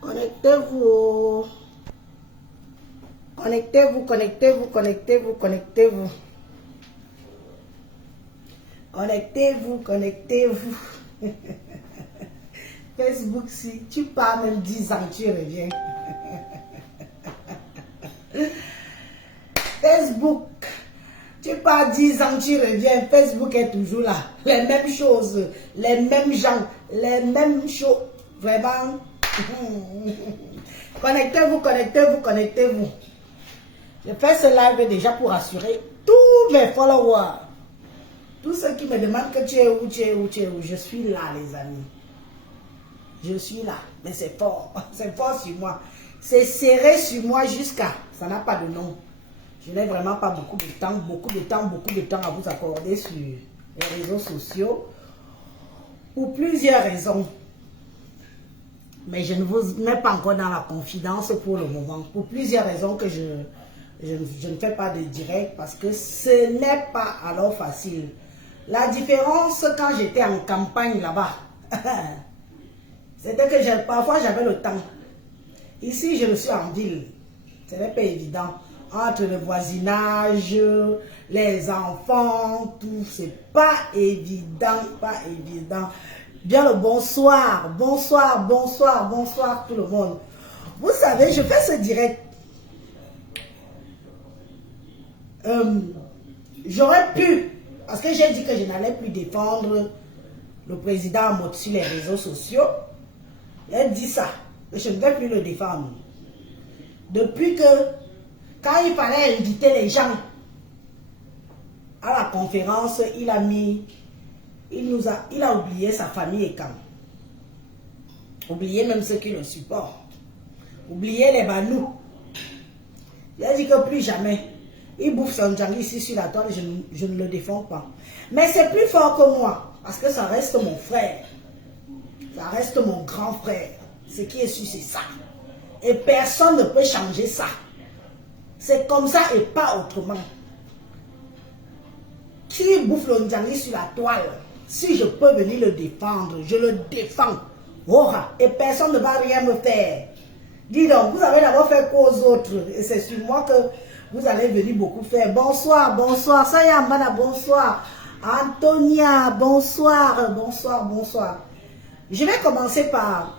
Connectez-vous. Connectez-vous, connectez-vous, connectez-vous, connectez-vous. Connectez-vous, connectez-vous. Facebook, si tu pars même 10 ans, tu reviens. Facebook, tu pars 10 ans, tu reviens. Facebook est toujours là. Les mêmes choses, les mêmes gens, les mêmes choses. Vraiment. Connectez-vous, connectez-vous, connectez-vous. Je fais ce live déjà pour assurer tous mes followers. Tous ceux qui me demandent que tu es où, tu es où, tu es où. Je suis là, les amis. Je suis là. Mais c'est fort. C'est fort sur moi. C'est serré sur moi jusqu'à... Ça n'a pas de nom. Je n'ai vraiment pas beaucoup de temps à vous accorder sur les réseaux sociaux. Pour plusieurs raisons. Mais je ne vous mets pas encore dans la confidence pour le moment. Pour plusieurs raisons que je ne fais pas de direct parce que ce n'est pas alors facile. La différence quand j'étais en campagne là-bas, c'était que parfois j'avais le temps. Ici, je le suis en ville. Ce n'est pas évident. Entre le voisinage, les enfants, tout, c'est pas évident, pas évident. Bien le bonsoir, bonsoir, bonsoir, bonsoir tout le monde. Vous savez, je fais ce direct. J'aurais pu, parce que j'ai dit que je n'allais plus défendre le président Amot sur les réseaux sociaux. J'ai dit ça, que je ne vais plus le défendre. Depuis que, quand il fallait inviter les gens à la conférence, il a oublié sa famille et quand. Oublié même ceux qui le supportent. Oublié les banous. Il a dit que plus jamais. Il bouffe son djangui ici sur la toile, je ne le défends pas. Mais c'est plus fort que moi, parce que ça reste mon frère. Ça reste mon grand frère. Ce qui est sûr, c'est ça. Et personne ne peut changer ça. C'est comme ça et pas autrement. Qui bouffe le djangui sur la toile, si je peux venir le défendre, je le défends. Oh, et personne ne va rien me faire. Dis donc, vous avez d'abord fait quoi aux autres? Et c'est sur moi que vous allez venir beaucoup faire. Bonsoir, bonsoir. Sayambana, bonsoir. Antonia, bonsoir, bonsoir, bonsoir. Je vais commencer par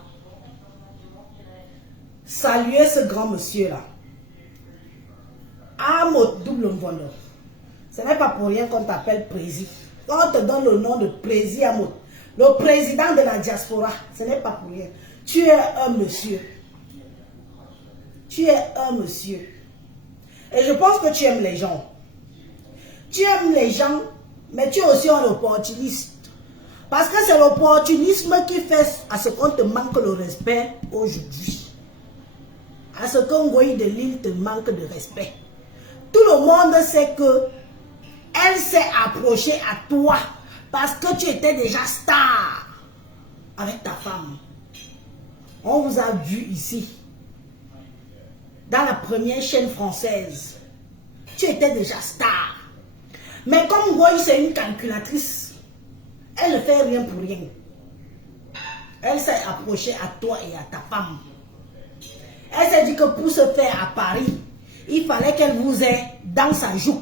saluer ce grand monsieur-là. Amot Double Mvondo. Ce n'est pas pour rien qu'on t'appelle Prési. On te donne le nom de Prési Amot. Le président de la diaspora. Ce n'est pas pour rien. Tu es un monsieur. Tu es un monsieur. Et je pense que tu aimes les gens. Tu aimes les gens, mais tu es aussi un opportuniste. Parce que c'est l'opportunisme qui fait à ce qu'on te manque le respect aujourd'hui. À ce qu'un goy de l'île te manque de respect. Tout le monde sait que elle s'est approchée à toi parce que tu étais déjà star avec ta femme. On vous a vu ici. Dans la première chaîne française, tu étais déjà star. Mais comme Goy, c'est une calculatrice, elle ne fait rien pour rien. Elle s'est approchée à toi et à ta femme. Elle s'est dit que pour se faire à Paris, il fallait qu'elle vous ait dans sa joue.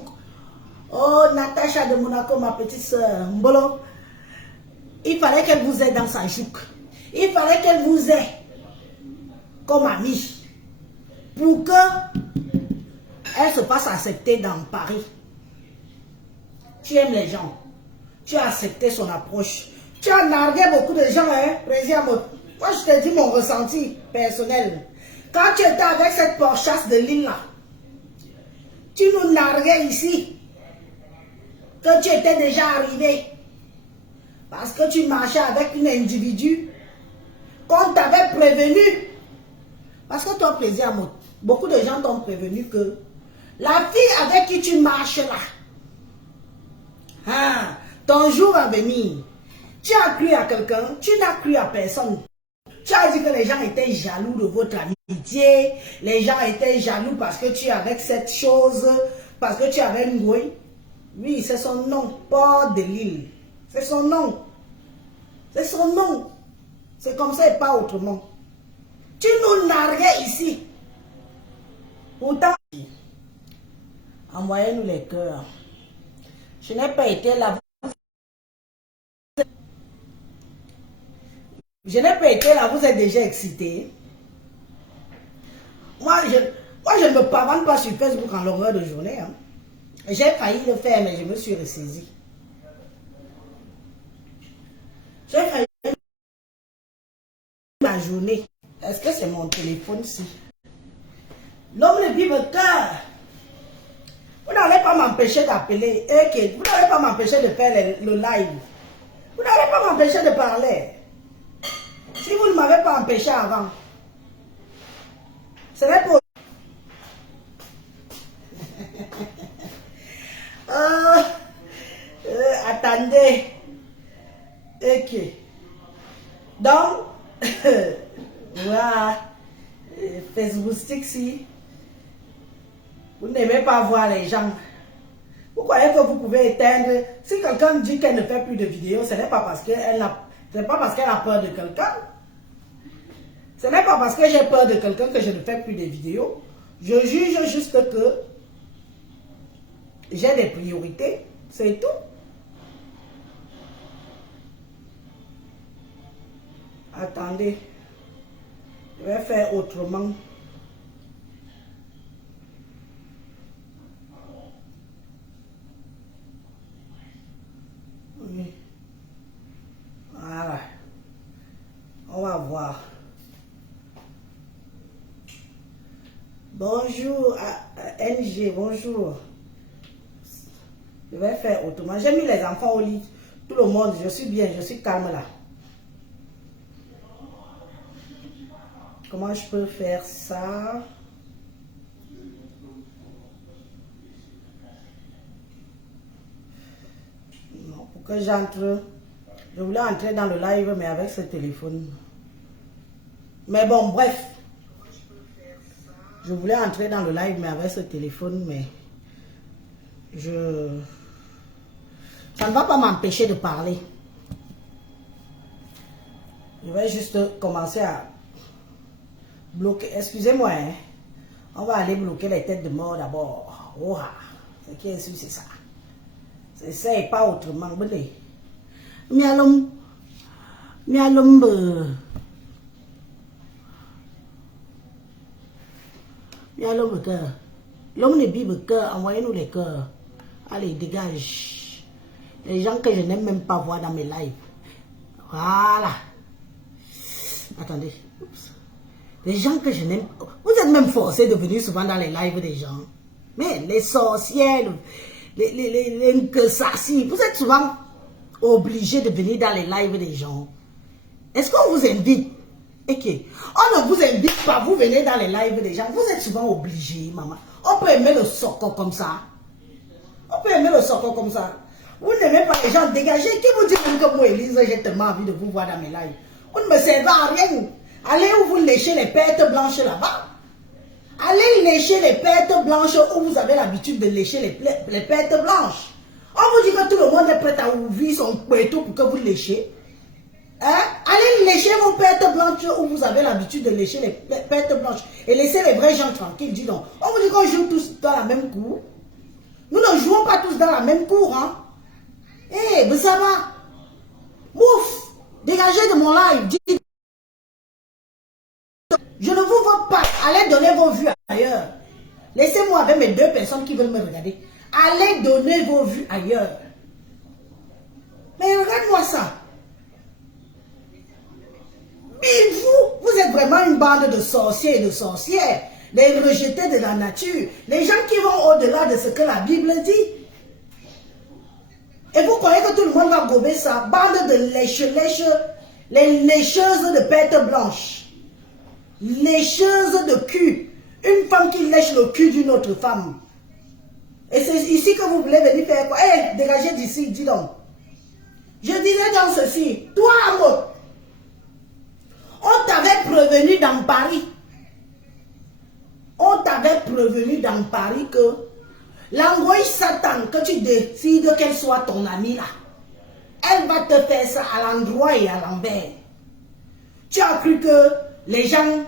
Oh, Natacha de Monaco, ma petite soeur, Mbolo. Il fallait qu'elle vous ait dans sa joue. Il fallait qu'elle vous ait comme amie. Pour que elle se fasse accepter dans Paris. Tu aimes les gens. Tu as accepté son approche. Tu as nargué beaucoup de gens, hein, Président. Moi, je te dis mon ressenti personnel. Quand tu étais avec cette porchasse de l'île là, tu nous narguais ici. Que tu étais déjà arrivé. Parce que tu marchais avec un individu qu'on t'avait prévenu. Parce que toi, Président, beaucoup de gens t'ont prévenu que la fille avec qui tu marches là, ton jour va venir. Tu as cru à quelqu'un, tu n'as cru à personne. Tu as dit que les gens étaient jaloux de votre amitié, les gens étaient jaloux parce que tu es avec cette chose, parce que tu avais une goy. Oui, c'est son nom, Port de l'île. C'est son nom. C'est son nom. C'est comme ça et pas autrement. Tu nous narguais ici. Pourtant, envoyez-nous les cœurs. Je n'ai pas été là. Je n'ai pas été là, vous êtes déjà excité. Moi, je ne me pavane pas sur Facebook en longueur de journée. Hein. J'ai failli le faire, mais je me suis ressaisie. J'ai failli la journée. Est-ce que c'est mon téléphone-ci? L'homme ne vive cœur. Vous n'allez pas m'empêcher d'appeler. Okay. Vous n'allez pas m'empêcher de faire le live. Vous n'allez pas m'empêcher de parler. Si vous ne m'avez pas empêché avant, ce n'est pas... Attendez. Ok. Donc, voilà. Facebook si vous n'aimez pas voir les gens. Vous croyez que vous pouvez éteindre. Si quelqu'un dit qu'elle ne fait plus de vidéos, ce n'est pas parce qu'elle a peur de quelqu'un. Ce n'est pas parce que j'ai peur de quelqu'un que je ne fais plus de vidéos. Je juge juste que j'ai des priorités. C'est tout. Attendez. Je vais faire autrement. Oui. Voilà. On va voir. Bonjour NG, bonjour. Je vais faire autrement. J'ai mis les enfants au lit. Tout le monde, je suis bien, je suis calme là. Comment je peux faire ça? Non, pour que j'entre. Je voulais entrer dans le live, mais avec ce téléphone. Mais bon, bref. Je voulais entrer dans le live, mais avec ce téléphone, mais ça ne va pas m'empêcher de parler. Je vais juste commencer à bloquer. Excusez-moi, hein. On va aller bloquer les têtes de mort d'abord. Oh, c'est qui est sûr, c'est ça. C'est ça et pas autrement. Mialom. Mialom. Mialom cœur. L'homme ne bible cœur. Envoyez-nous les cœurs. Allez, dégage. Les gens que je n'aime même pas voir dans mes lives. Voilà. Attendez. Oups. Les gens que je n'aime pas. Vous êtes même forcés de venir souvent dans les lives des gens. Mais les sorcières, les nkesassi, vous êtes souvent obligés de venir dans les lives des gens. Est-ce qu'on vous invite? Ok. On ne vous invite pas, vous venez dans les lives des gens. Vous êtes souvent obligés, maman. On peut aimer le soccer comme ça. On peut aimer le soccer comme ça. Vous n'aimez pas les gens dégagés. Qui vous dit que moi, Elise, j'ai tellement envie de vous voir dans mes lives? Vous ne me servez à rien. Allez où vous léchez les pertes blanches là-bas. Allez lécher les pertes blanches où vous avez l'habitude de lécher les pertes blanches. On vous dit que tout le monde est prêt à ouvrir son couteau pour que vous léchez. Hein? Allez lécher vos pertes blanches où vous avez l'habitude de lécher les pertes blanches. Et laissez les vrais gens tranquilles. Dis donc. On vous dit qu'on joue tous dans la même cour. Nous ne jouons pas tous dans la même cour. Hein? Eh, mais ça va. Ouf. Dégagez de mon live. Je ne vous vois pas. Allez donner vos vues ailleurs. Laissez-moi avec mes 2 personnes qui veulent me regarder. Allez donner vos vues ailleurs. Mais regarde-moi ça. Et vous êtes vraiment une bande de sorciers et de sorcières. Les rejetés de la nature. Les gens qui vont au-delà de ce que la Bible dit. Et vous croyez que tout le monde va gober ça? Bande de lèche-lèche. Les lécheuses de pertes blanches. Lécheuse de cul. Une femme qui lèche le cul d'une autre femme. Et c'est ici que vous voulez venir faire quoi? Eh, dégagez d'ici, dis donc. Je disais dans ceci. Toi, Amo, on t'avait prévenu dans Paris. On t'avait prévenu dans Paris que l'angoisse Satan, que tu décides qu'elle soit ton amie là. elle va te faire ça à l'endroit et à l'envers. Tu as cru que les gens,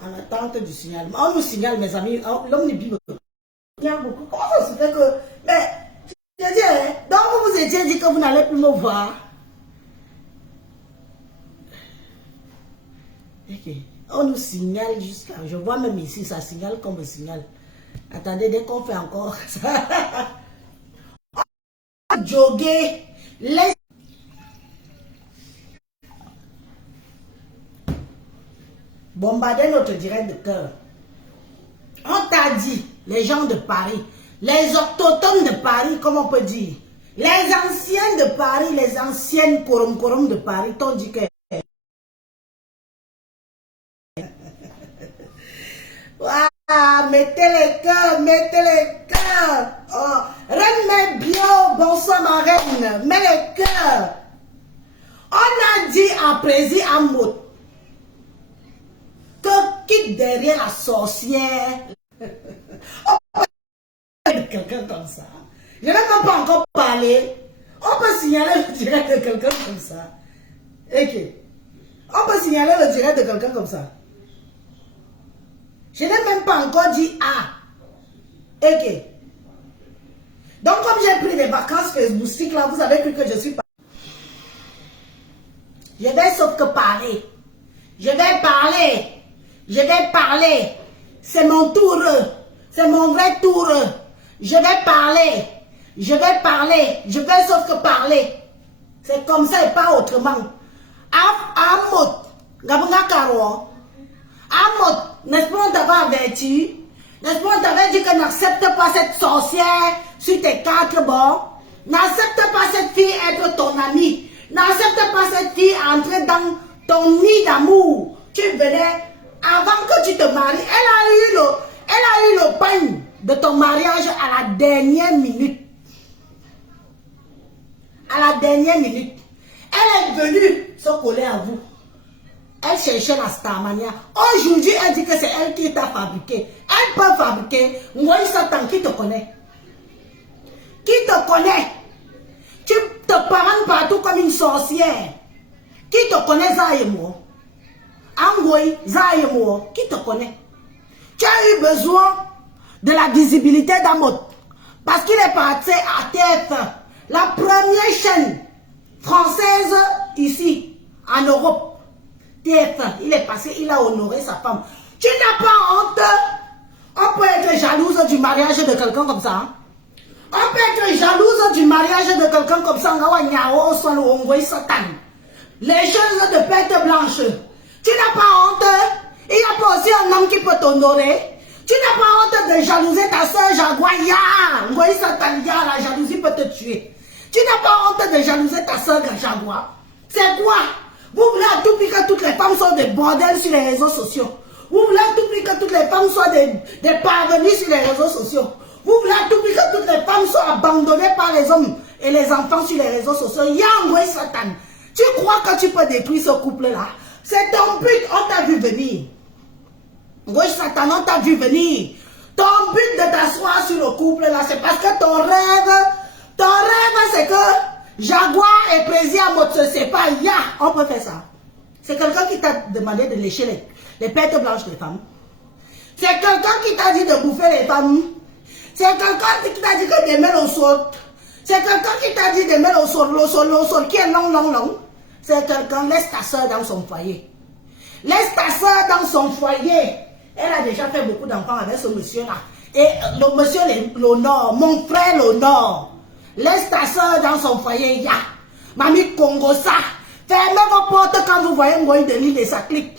en attente du signalement, on nous signale, mes amis, l'homme n'est plus beaucoup. Comment ça se fait que... Mais, je dis, hein, donc vous vous étiez dit que vous n'allez plus me voir. Ok. On nous signale jusqu'à... Je vois même ici, ça signale comme un signal. Attendez, dès qu'on fait encore ça... Jogger les... Bombarder notre direct de cœur. On t'a dit, les gens de Paris, les autochtones de Paris, comme on peut dire, les anciens de Paris, les anciennes korom de Paris, t'ont dit que... Ah, mettez les cœurs, mettez les cœurs. Oh, reine Bio, bonsoir ma reine, mets les cœurs. On a dit à Prési Amout que quitte derrière la sorcière. On peut de quelqu'un comme ça. Je n'ai même pas encore parlé. On peut signaler le direct de quelqu'un comme ça. Ok. On peut signaler le direct de quelqu'un comme ça. Je n'ai même pas encore dit ah. Ok. Donc comme j'ai pris des vacances Facebook là, vous avez cru que je suis pas. Je vais sauf que parler. Je vais parler. Je vais parler. C'est mon tour. C'est mon vrai tour. Je vais parler. Je vais parler. Je vais sauf que parler. C'est comme ça et pas autrement. Amot. Gabunga Karo. Amot. N'est-ce pas on t'avait averti? N'est-ce pas on t'avait dit que n'accepte pas cette sorcière sur tes 4 bords? N'accepte pas cette fille être ton amie. N'accepte pas cette fille entrer dans ton nid d'amour. Tu venais, avant que tu te maries, elle a eu le pain de ton mariage à la dernière minute. À la dernière minute. Elle est venue se coller à vous. Elle cherchait la Starmania. Aujourd'hui, elle dit que c'est elle qui t'a fabriqué. Elle peut fabriquer. Moi, Satan, qui te connaît? Qui te connaît? Tu te parades partout comme une sorcière. Qui te connaît, Zayemo? Angoy, Zayemo, qui te connaît? Tu as eu besoin de la visibilité d'Amot. Parce qu'il est parti à TF1, la première chaîne française ici, en Europe. TF1, il est passé, il a honoré sa femme. Tu n'as pas honte? On peut être jalouse du mariage de quelqu'un comme ça. Hein? On peut être jalouse du mariage de quelqu'un comme ça. Les choses de pète blanche. Tu n'as pas honte? Il n'y a pas aussi un homme qui peut t'honorer. Tu n'as pas honte de jalouser ta soeur Jaguaya. La jalousie peut te tuer. Tu n'as pas honte de jalouser ta soeur Jaguar. C'est quoi? Vous voulez à tout prix que toutes les femmes soient des bordels sur les réseaux sociaux. Vous voulez à tout prix que toutes les femmes soient des parvenues sur les réseaux sociaux. Vous voulez à tout prix que toutes les femmes soient abandonnées par les hommes et les enfants sur les réseaux sociaux. Yangwe Satan. Tu crois que tu peux détruire ce couple-là? C'est ton but, on t'a vu venir. Oui, Satan, on t'a vu venir. Ton but de t'asseoir sur le couple-là, c'est parce que ton rêve, c'est que Jaguar et Prési Amout se séparent. On peut faire ça. C'est quelqu'un qui t'a demandé de lécher les pêtes blanches des femmes. C'est quelqu'un qui t'a dit de bouffer les femmes. C'est quelqu'un qui t'a dit que d'aimer le sol. C'est quelqu'un qui t'a dit d'aimer le sol qui est long. C'est quelqu'un, laisse ta soeur dans son foyer. Laisse ta soeur dans son foyer. Elle a déjà fait beaucoup d'enfants avec ce monsieur-là. Et le monsieur l'honore, mon frère l'honore. Laisse ta soeur dans son foyer, Mamie Congo ça. Fermez vos portes quand vous voyez Ngoï de l'île et ça clique.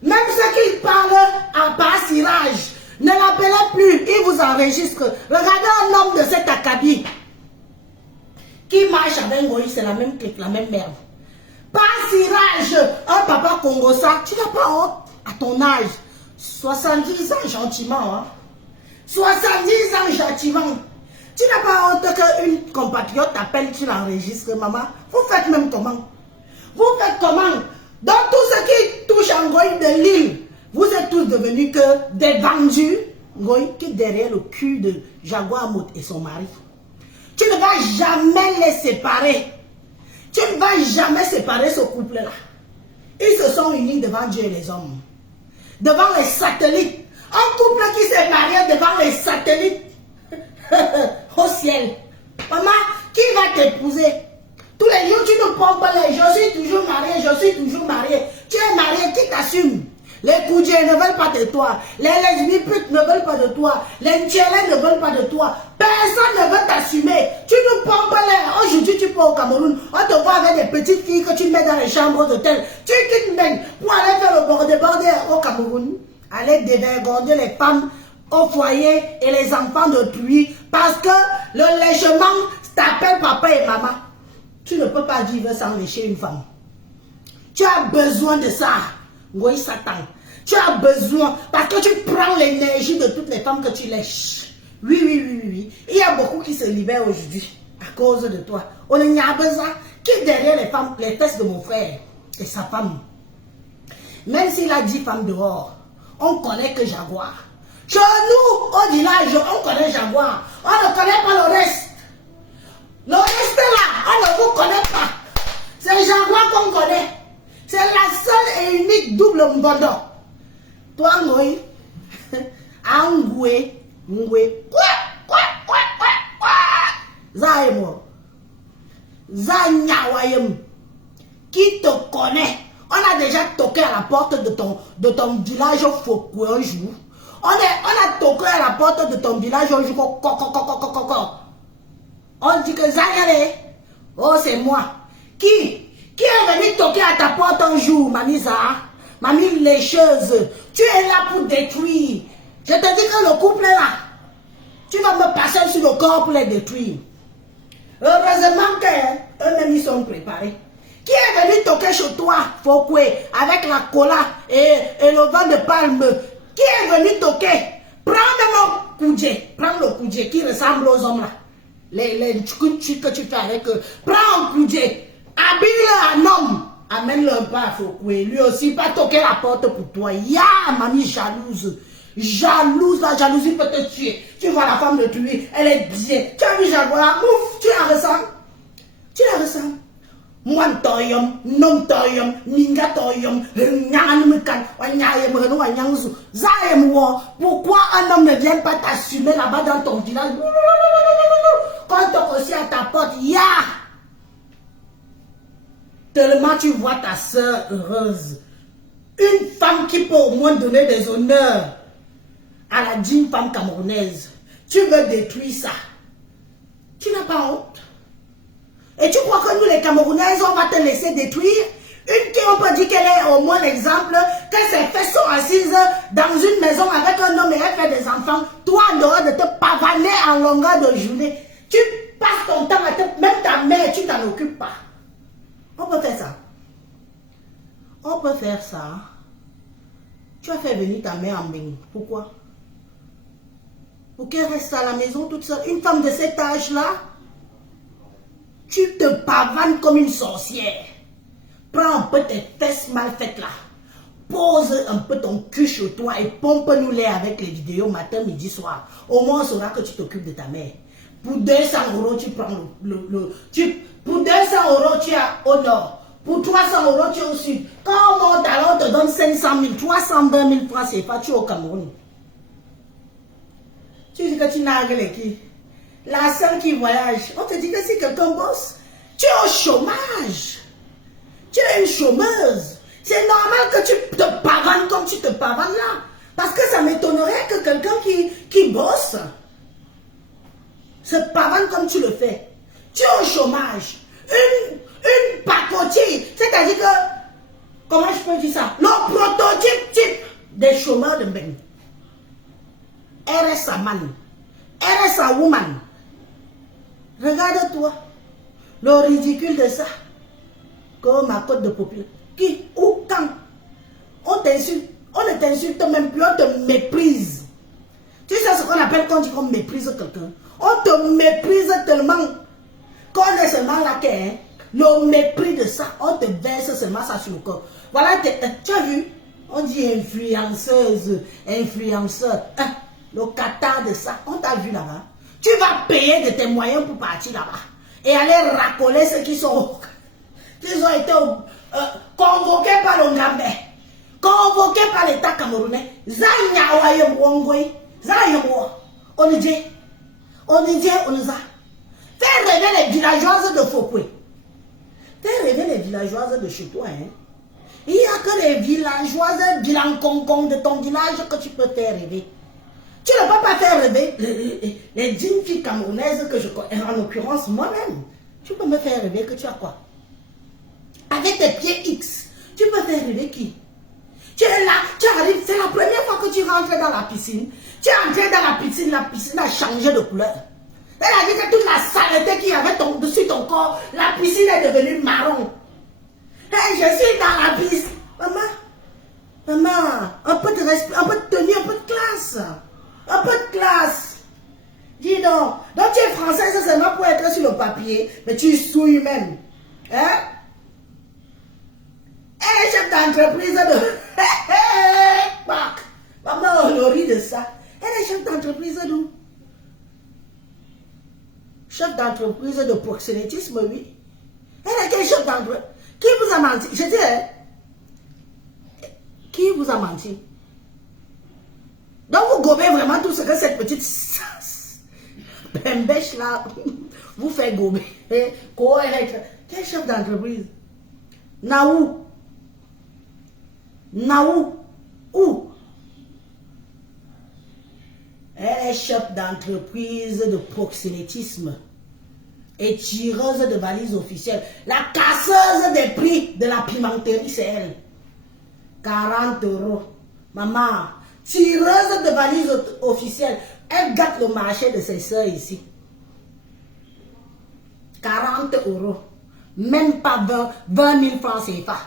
Même ceux qui parlent à passirage, ne l'appelez plus, il vous enregistre. Regardez un homme de cet acabit qui marche avec Ngoï, c'est la même clique, la même merde. Passirage, un papa Congo ça, tu n'as pas honte à ton âge. 70 ans gentiment, hein. 70 ans gentiment. Tu n'as pas honte qu'une compatriote t'appelle, tu l'enregistres, maman. Vous faites même comment? Vous faites comment? Dans tout ce qui touche à Ngoï de l'île, vous êtes tous devenus que des vendus. Ngoï qui est derrière le cul de Jaguar Amout et son mari. Tu ne vas jamais les séparer. Tu ne vas jamais séparer ce couple-là. Ils se sont unis devant Dieu et les hommes. Devant les satellites. Un couple qui s'est marié devant les satellites. Au ciel. Maman, qui va t'épouser? Tous les jours, tu ne prends pas les. Je suis toujours marié, je suis toujours marié. Tu es marié, qui t'assume? Les coudiers ne veulent pas de toi. Les lesbiennes putes ne veulent pas de toi. Les tchélés ne veulent pas de toi. Personne ne veut t'assumer. Tu ne prends pas les. Aujourd'hui, tu pars au Cameroun. On te voit avec des petites filles que tu mets dans les chambres d'hôtel. Tu quittes même pour aller faire le bordel au Cameroun. Aller dévergonder les femmes au foyer et les enfants d'autrui. Parce que le lèchement t'appelle papa et maman. Tu ne peux pas vivre sans lécher une femme. Tu as besoin de ça. Oui, Satan. Tu as besoin, parce que tu prends l'énergie de toutes les femmes que tu lèches. Oui, oui, oui, oui, oui. Il y a beaucoup qui se libèrent aujourd'hui à cause de toi. On n'y a besoin. Qui est derrière les femmes, les fesses de mon frère et sa femme? Même s'il a 10 femmes dehors, on connaît que Jaguar. Chez nous, au village, on connaît Jaguar. On ne connaît pas le reste. Le reste là, on ne vous connaît pas. C'est Jaguar qu'on connaît. C'est la seule et unique double mbondo. Toi, moi, Angoué, Ngoué, Zaïmo, Zanyawayem, qui te connaît? On a déjà toqué à la porte de ton village au Foucault un jour. On a toqué à la porte de ton village un jour. On dit que Zayale, oh c'est moi. Qui est venu toquer à ta porte un jour, mamie Zah? Mamie lécheuse, tu es là pour détruire. Je te dis que le couple est là. Tu vas me passer sur le corps pour les détruire. Heureusement qu'eux-mêmes ils sont préparés. Qui est venu toquer chez toi, Fokwe, avec la cola et le vent de palme? Qui est venu toquer? Prends mon koudje. Prends le koudje qui ressemble aux hommes là. Les tchoukou que tu fais avec eux. Prends un koudje. Habille-le en homme. Amène-le pas à Fokwe. Lui aussi, pas toquer la porte pour toi. Ya, mamie jalouse. Jalouse, la jalousie peut te tuer. Tu vois la femme de tuer, elle est bien. Tu as vu Jaguar, ouf, tu la ressens. Tu la ressens. Moi, toyom, nom toyom, ninga toyom, nyanganumekan, wanyayem, renou, wanyangzu. Zaem, pourquoi un homme ne vient pas t'assumer là-bas dans ton village? Quand on toque aussi à ta porte, ya! Tellement tu vois ta soeur heureuse. Une femme qui peut au moins donner des honneurs à la digne femme camerounaise. Tu veux détruire ça. Tu n'as pas honte. Et tu crois que nous les Camerounaises, on va te laisser détruire? Une qui on peut dire qu'elle est au moins l'exemple, que ses fesses sont assises dans une maison avec un homme et elle fait des enfants. Toi, en dehors de te pavaner en longueur de journée, tu passes ton temps à te... Même ta mère, tu t'en occupes pas. On peut faire ça. On peut faire ça. Tu as fait venir ta mère en Bénin. Pourquoi? Pour qu'elle reste à la maison toute seule. Une femme de cet âge-là, tu te pavanes comme une sorcière. Prends un peu tes fesses mal faites là. Pose un peu ton cul sur toi et pompe-nous-les avec les vidéos matin, midi, soir. Au moins on saura que tu t'occupes de ta mère. Pour 200 €, tu prends pour 200 €, tu es au nord. Pour 300 €, tu es au sud. Quand on monte alors, on te donne 500 000, 320 000 francs, c'est pas tu es au Cameroun. Tu dis que tu nagues les qui? La seule qui voyage, on te dit que si quelqu'un bosse, tu es au chômage. Tu es une chômeuse. C'est normal que tu te pavanes comme tu te pavanes là. Parce que ça m'étonnerait que quelqu'un qui bosse se pavane comme tu le fais. Tu es au chômage. Une pacotier, c'est-à-dire que, comment je peux dire ça? Le prototype des chômeurs de Bénin. RSA man, RSA woman. Regarde-toi, le ridicule de ça, comme ma cote de population. Qui, où, quand, on t'insulte, on ne t'insulte même plus, on te méprise. Tu sais ce qu'on appelle quand on méprise quelqu'un? On te méprise tellement qu'on est seulement là qu'un. Le mépris de ça, on te verse seulement ça sur le corps. Voilà, tu as vu? On dit influenceuse, influenceur. Hein? Le catar de ça, on t'a vu là-bas. Tu vas payer de tes moyens pour partir là-bas. Et aller racoler ceux qui sont Ils ont été convoqués par le Ngambé, convoqués par l'État camerounais. On est dit, on nous a fait rêver les villageoises de Fokwe. Fais rêver les villageoises de chez toi. Hein? Il n'y a que les villageoises bilan-concon de ton village que tu peux faire rêver. Tu ne peux pas faire rêver les dignes filles camerounaises que je connais, en l'occurrence moi-même. Tu peux me faire rêver que tu as quoi? Avec tes pieds X, tu peux faire rêver qui? Tu es là, tu arrives, c'est la première fois que tu rentres dans la piscine. Tu es entré dans la piscine a changé de couleur. Elle a dit que toute la saleté qu'il y avait dessus ton corps, la piscine est devenue marron. Hey, je suis dans la piscine. Maman, un peu de respect, un peu de tenue, un peu de classe. Un peu de classe. Dis donc. Donc tu es française seulement pour être sur le papier, mais tu souilles même. Hein? Elle est chef d'entreprise de... Maman, on rit de ça. Elle est chef d'entreprise d'où? Chef d'entreprise de proxénétisme, oui. Elle est quel chef d'entreprise? Qui vous a menti? Je dis, hein? Qui vous a menti? Donc vous gobez vraiment tout ce que cette petite pembèche là vous fait gober. Quel chef d'entreprise? Naou? Où? Elle est chef d'entreprise de proxénétisme et tireuse de valises officielles. La casseuse des prix de la pimenterie, c'est elle. 40 €. Maman, tireuse de valises officielles. Elle gâte le marché de ses soeurs ici. 40 €. Même pas 20 000 francs CFA.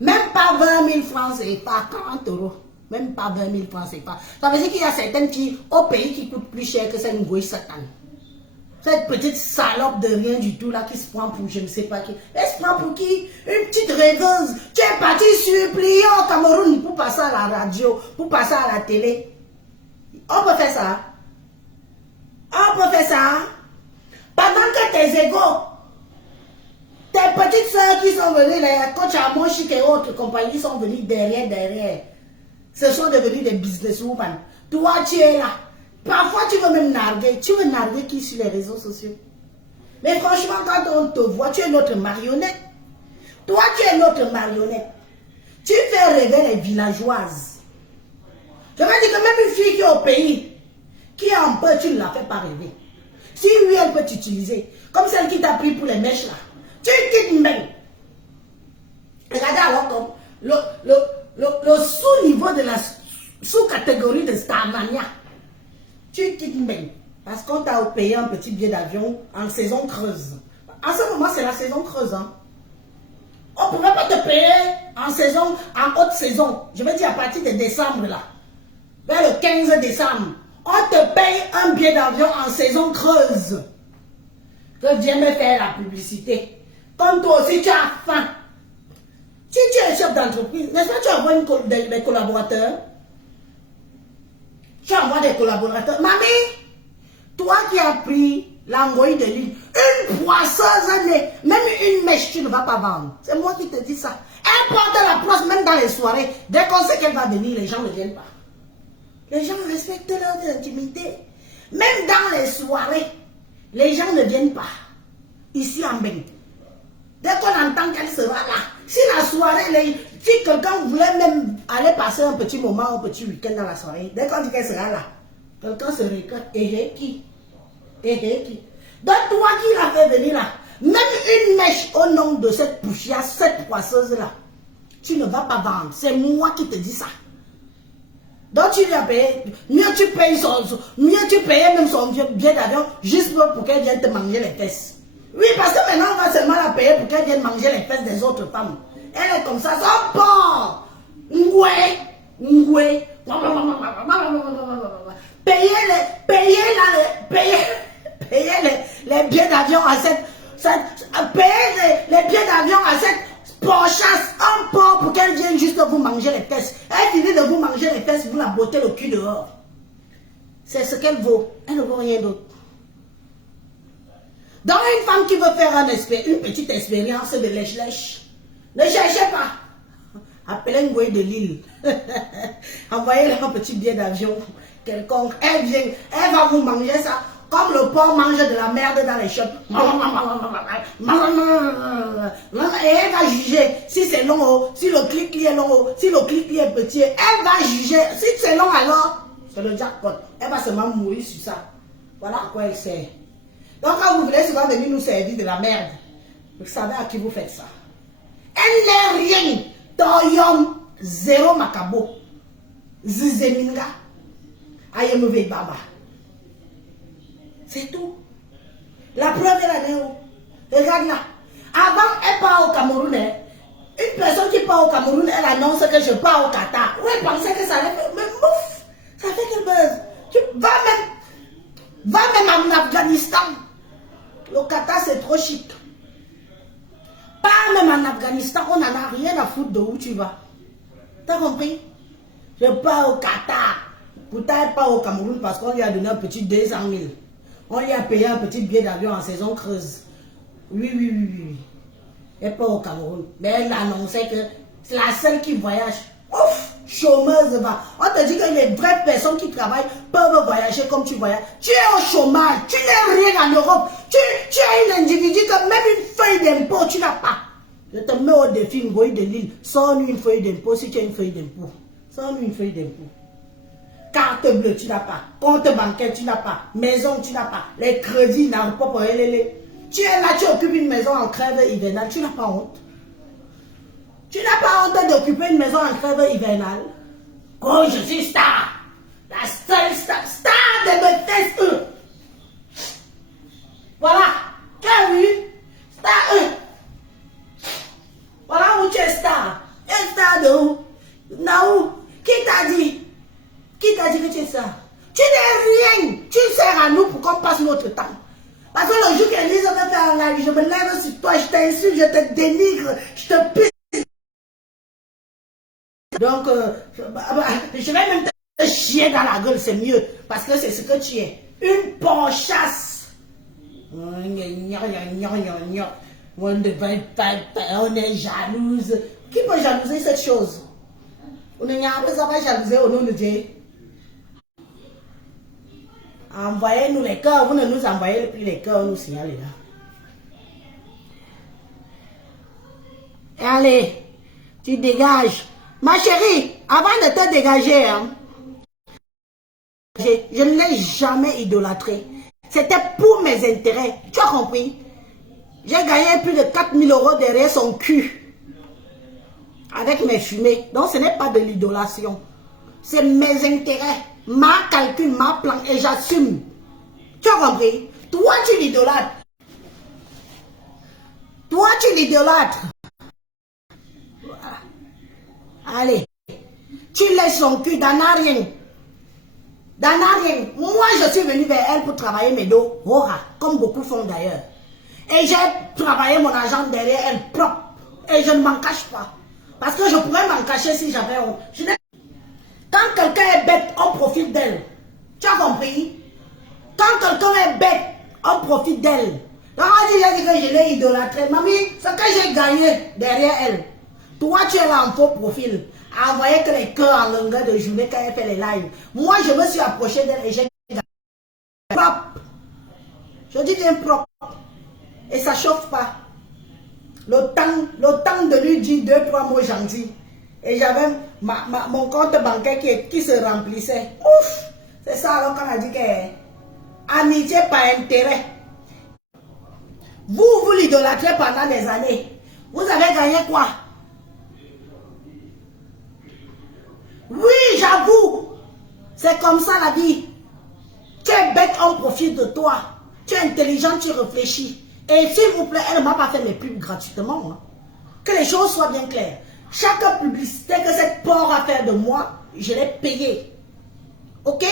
Même pas 20 000 francs CFA. 40 €. Même pas 20 000 francs CFA. Ça veut dire qu'il y a certaines filles au pays qui coûtent plus cher que cette Ngoï Satan. Cette petite salope de rien du tout là qui se prend pour je ne sais pas qui. Elle se prend pour qui? Une petite rêveuse qui est partie supplier au Cameroun pour passer à la radio, pour passer à la télé. On peut faire ça. On peut faire ça. Pendant que tes égaux, tes petites soeurs qui sont venues, les coachs à Monchique et autres compagnies sont venues derrière. Ce sont devenus des businesswomen. Toi, tu es là. Parfois, tu veux même narguer. Tu veux narguer qui sur les réseaux sociaux? Mais franchement, quand on te voit, tu es notre marionnette. Toi, tu es notre marionnette. Tu fais rêver les villageoises. Je veux dire que même une fille qui est au pays, qui est en peu, tu ne la fais pas rêver. Si lui, elle peut t'utiliser, comme celle qui t'a pris pour les mèches là, tu quittes même. Regardez alors comme le sous-niveau de la sous-catégorie de Starmania. Tu quittes même. Parce qu'on t'a payé un petit billet d'avion en saison creuse. En ce moment, c'est la saison creuse. Hein? On ne pouvait pas te payer en saison, en haute saison. Je veux dire à partir de décembre là. Vers le 15 décembre. On te paye un billet d'avion en saison creuse. Que viens me faire la publicité. Comme toi aussi, tu as faim. Si tu es chef d'entreprise, n'est-ce pas, tu envoies des collaborateurs? Tu envoies des collaborateurs. Mamie, toi qui as pris l'angoïde de l'île, une poisseuse née, même une mèche, tu ne vas pas vendre. C'est moi qui te dis ça. Elle porte la poisse même dans les soirées. Dès qu'on sait qu'elle va venir, les gens ne viennent pas. Les gens respectent leur intimité. Même dans les soirées, les gens ne viennent pas. Ici en Bénin. Dès qu'on entend qu'elle sera là, si la soirée, si quelqu'un voulait même aller passer un petit moment, un petit week-end dans la soirée, dès qu'on dit qu'elle sera là, quelqu'un se réclame. Et qui? Donc toi qui l'a fait venir là, même une mèche au nom de cette poussière, cette poisseuse-là, tu ne vas pas vendre. C'est moi qui te dis ça. Donc tu lui as payé, mieux tu payais même son billet d'avion juste pour qu'elle vienne te manger les fesses. Oui, parce que maintenant on va seulement la payer pour qu'elle vienne manger les fesses des autres femmes. Elle est comme ça, son porc. Ngoué. Payez les billets d'avion à les billets d'avion à cette porchasse, un porc pour qu'elle vienne juste vous manger les fesses. Elle finit de vous manger les fesses, vous la bottez le cul dehors. C'est ce qu'elle vaut. Elle ne vaut rien d'autre. Donc, une femme qui veut faire une petite expérience de lèche-lèche, ne cherchez pas. Appelez une bouée de Lille. Envoyez-leur un petit billet d'avion quelconque. Elle vient, elle va vous manger ça comme le porc mange de la merde dans les shops. Et elle va juger si c'est long, si le clic est long, si le clic est petit. Elle va juger. Si c'est long alors, c'est le jackpot. Elle va seulement mourir sur ça. Voilà à quoi elle sert. Donc quand vous voulez souvent venir nous servir de la merde, vous savez à qui vous faites ça. Elle n'est rien. Toyom, zéro macabo. Zizeminga. Ayemove baba. C'est tout. La preuve est l'année où. Regarde là. Avant, elle part au Cameroun. Une personne qui part au Cameroun, elle annonce que je pars au Qatar. Où elle pensait que ça allait faire. Mais mouf, ça fait quel buzz. Tu va même en Afghanistan. Le Qatar, c'est trop chic. Pas même en Afghanistan, on n'en a rien à foutre de où tu vas. T'as compris? Je pars au Qatar. Pourtant, elle part au Cameroun parce qu'on lui a donné un petit 200 000. On lui a payé un petit billet d'avion en saison creuse. Oui. Elle part au Cameroun. Mais elle annonçait que c'est la seule qui voyage. Ouf, chômeuse va. On te dit que les vraies personnes qui travaillent peuvent voyager comme tu voyages. Tu es au chômage, tu n'es rien en Europe. Tu es un individu que même une feuille d'impôt, tu n'as pas. Je te mets au défi, une feuille de Lille. Sors-nous une feuille d'impôt si tu as une feuille d'impôt. Sors-nous une feuille d'impôt. Carte bleue, tu n'as pas. Compte bancaire, tu n'as pas. Maison, tu n'as pas. Les crédits, n'ont pas pour les. Tu es là, tu occupes une maison en crève hivernale, tu n'as pas honte. Tu n'as pas honte d'occuper une maison en crève hivernale. Oh, je suis star. La seule star de BTS 1. Voilà. Tu as vu? Star 1. Voilà où tu es star. Et star de où? Naou. Qui t'a dit? Qui t'a dit que tu es ça? Tu n'es rien. Tu sers à nous pour qu'on passe notre temps. Parce que le jour qu'Élise va faire un live, je me lève sur toi, je t'insulte, je te dénigre, je te pisse. Donc, je vais même te chier dans la gueule, c'est mieux. Parce que c'est ce que tu es. Une ponchasse. On est jalouse. Qui peut jalouser cette chose? On n'est pas jalouser au nom de Dieu. Envoyez-nous les cœurs, vous ne nous envoyez plus les cœurs, nous signalez là. Et allez, tu dégages. Ma chérie, avant de te dégager, hein, je ne l'ai jamais idolâtré. C'était pour mes intérêts. Tu as compris? J'ai gagné plus de 4 000 € derrière son cul. Avec mes fumées. Donc ce n'est pas de l'idolation. C'est mes intérêts. Ma calcul, ma plan, et j'assume. Tu as compris? Toi, tu l'idolâtres. Toi, tu l'idolâtres. Voilà. Allez. Tu laisses son cul dans rien. Dans rien. Moi, je suis venu vers elle pour travailler mes dos. Comme beaucoup font d'ailleurs. Et j'ai travaillé mon argent derrière elle propre. Et je ne m'en cache pas. Parce que je pourrais m'en cacher si j'avais honte. Quand quelqu'un est bête, on profite d'elle. Tu as compris? Quand quelqu'un est bête, on profite d'elle. Donc on dit que je l'ai idolâtrée. Mamie, ce que j'ai gagné derrière elle. Toi, tu es là en faux profil. À envoyer que les cœurs en longueur de journée quand elle fait les lives. Moi, je me suis approché d'elle et j'ai gagné. Propre. Je dis bien propre. Et ça ne chauffe pas. Le temps de lui dire 2-3 mots gentils. Et j'avais mon compte bancaire qui se remplissait. Ouf! C'est ça alors qu'on a dit que amitié par intérêt. Vous l'idolâtrez pendant des années. Vous avez gagné quoi? Oui, j'avoue. C'est comme ça la vie. Tu es bête, on profite de toi. Tu es intelligent, tu réfléchis. Et s'il vous plaît, elle ne m'a pas fait mes pubs gratuitement. Hein. Que les choses soient bien claires. Chaque publicité que cette porc a fait de moi, je l'ai payé. Ok?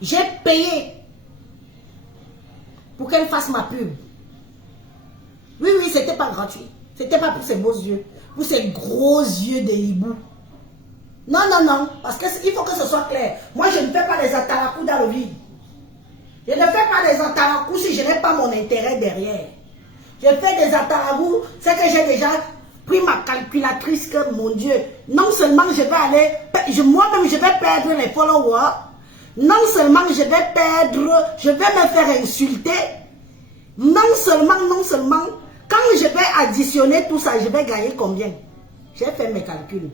J'ai payé pour qu'elle fasse ma pub. Oui, c'était pas gratuit. C'était pas pour ses beaux yeux. Pour ses gros yeux de hibou. Non. Parce qu'il faut que ce soit clair. Moi, je ne fais pas des atalakou dans le vide. Je ne fais pas des atarakou si je n'ai pas mon intérêt derrière. Je fais des atarakou, c'est que j'ai déjà pris ma calculatrice que, mon Dieu, non seulement je vais aller, moi-même je vais perdre les followers, non seulement je vais perdre, je vais me faire insulter, non seulement, quand je vais additionner tout ça, je vais gagner combien? J'ai fait mes calculs.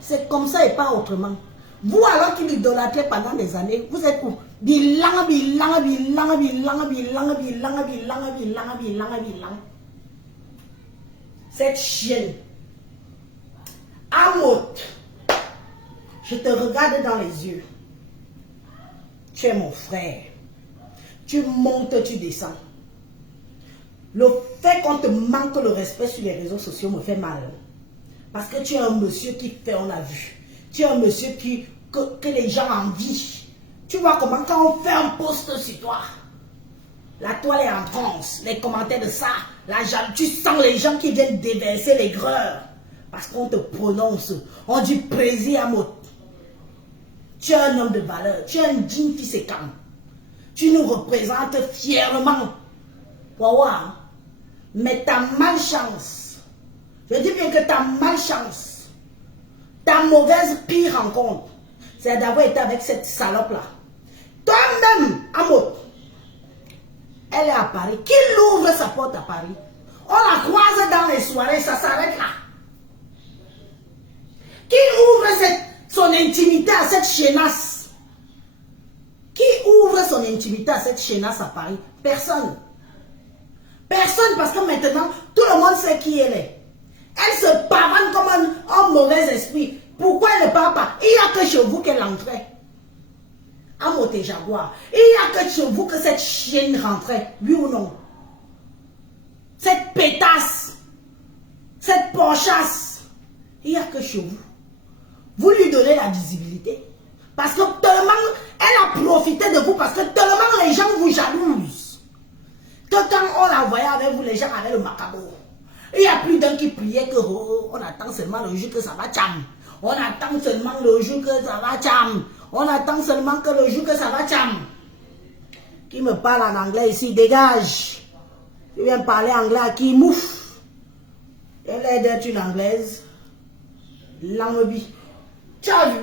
C'est comme ça et pas autrement. Vous alors qui l'idolâtrez pendant des années, vous êtes où? Bilang. Cette chienne. Amote. Je te regarde dans les yeux. Tu es mon frère. Tu montes, tu descends. Le fait qu'on te manque le respect sur les réseaux sociaux me fait mal. Parce que tu es un monsieur qui fait, on a vu. Tu es un monsieur que les gens envient. Tu vois comment quand on fait un post sur toi, la toile est en transe, les commentaires de ça, tu sens les gens qui viennent déverser l'aigreur. Parce qu'on te prononce, on dit Prési Amot. Tu es un homme de valeur, tu es un digne qui s'écante. Tu nous représentes fièrement. Waouh. Mais ta malchance, je dis bien que ta malchance, ta mauvaise pire rencontre, c'est d'avoir été avec cette salope-là. Toi-même, Amot, elle est à Paris. Qui l'ouvre sa porte à Paris? On la croise dans les soirées, ça s'arrête là. Qui ouvre son intimité à cette chénasse? Qui ouvre son intimité à cette chénasse à Paris? Personne. Personne, parce que maintenant, tout le monde sait qui elle est. Elle se pavane comme un mauvais esprit. Pourquoi elle ne parle pas? Il n'y a que chez vous qu'elle entrait. À Moté Jaguar. Il n'y a que chez vous que cette chienne rentrait. Oui ou non? Cette pétasse. Cette porchasse. Il n'y a que chez vous. Vous lui donnez la visibilité. Parce que tellement, elle a profité de vous. Parce que tellement les gens vous jalousent. Que quand on la voyait avec vous, les gens avaient le macabre. Il n'y a plus d'un qui priait que on attend seulement le jour que ça va tcham. On attend seulement le jour que ça va tcham. On attend seulement que le jour que ça va tcham. Qui me parle en anglais ici, dégage. Tu viens parler anglais à qui? Mouf. Elle est d'être une anglaise. Langue. Tu as vu?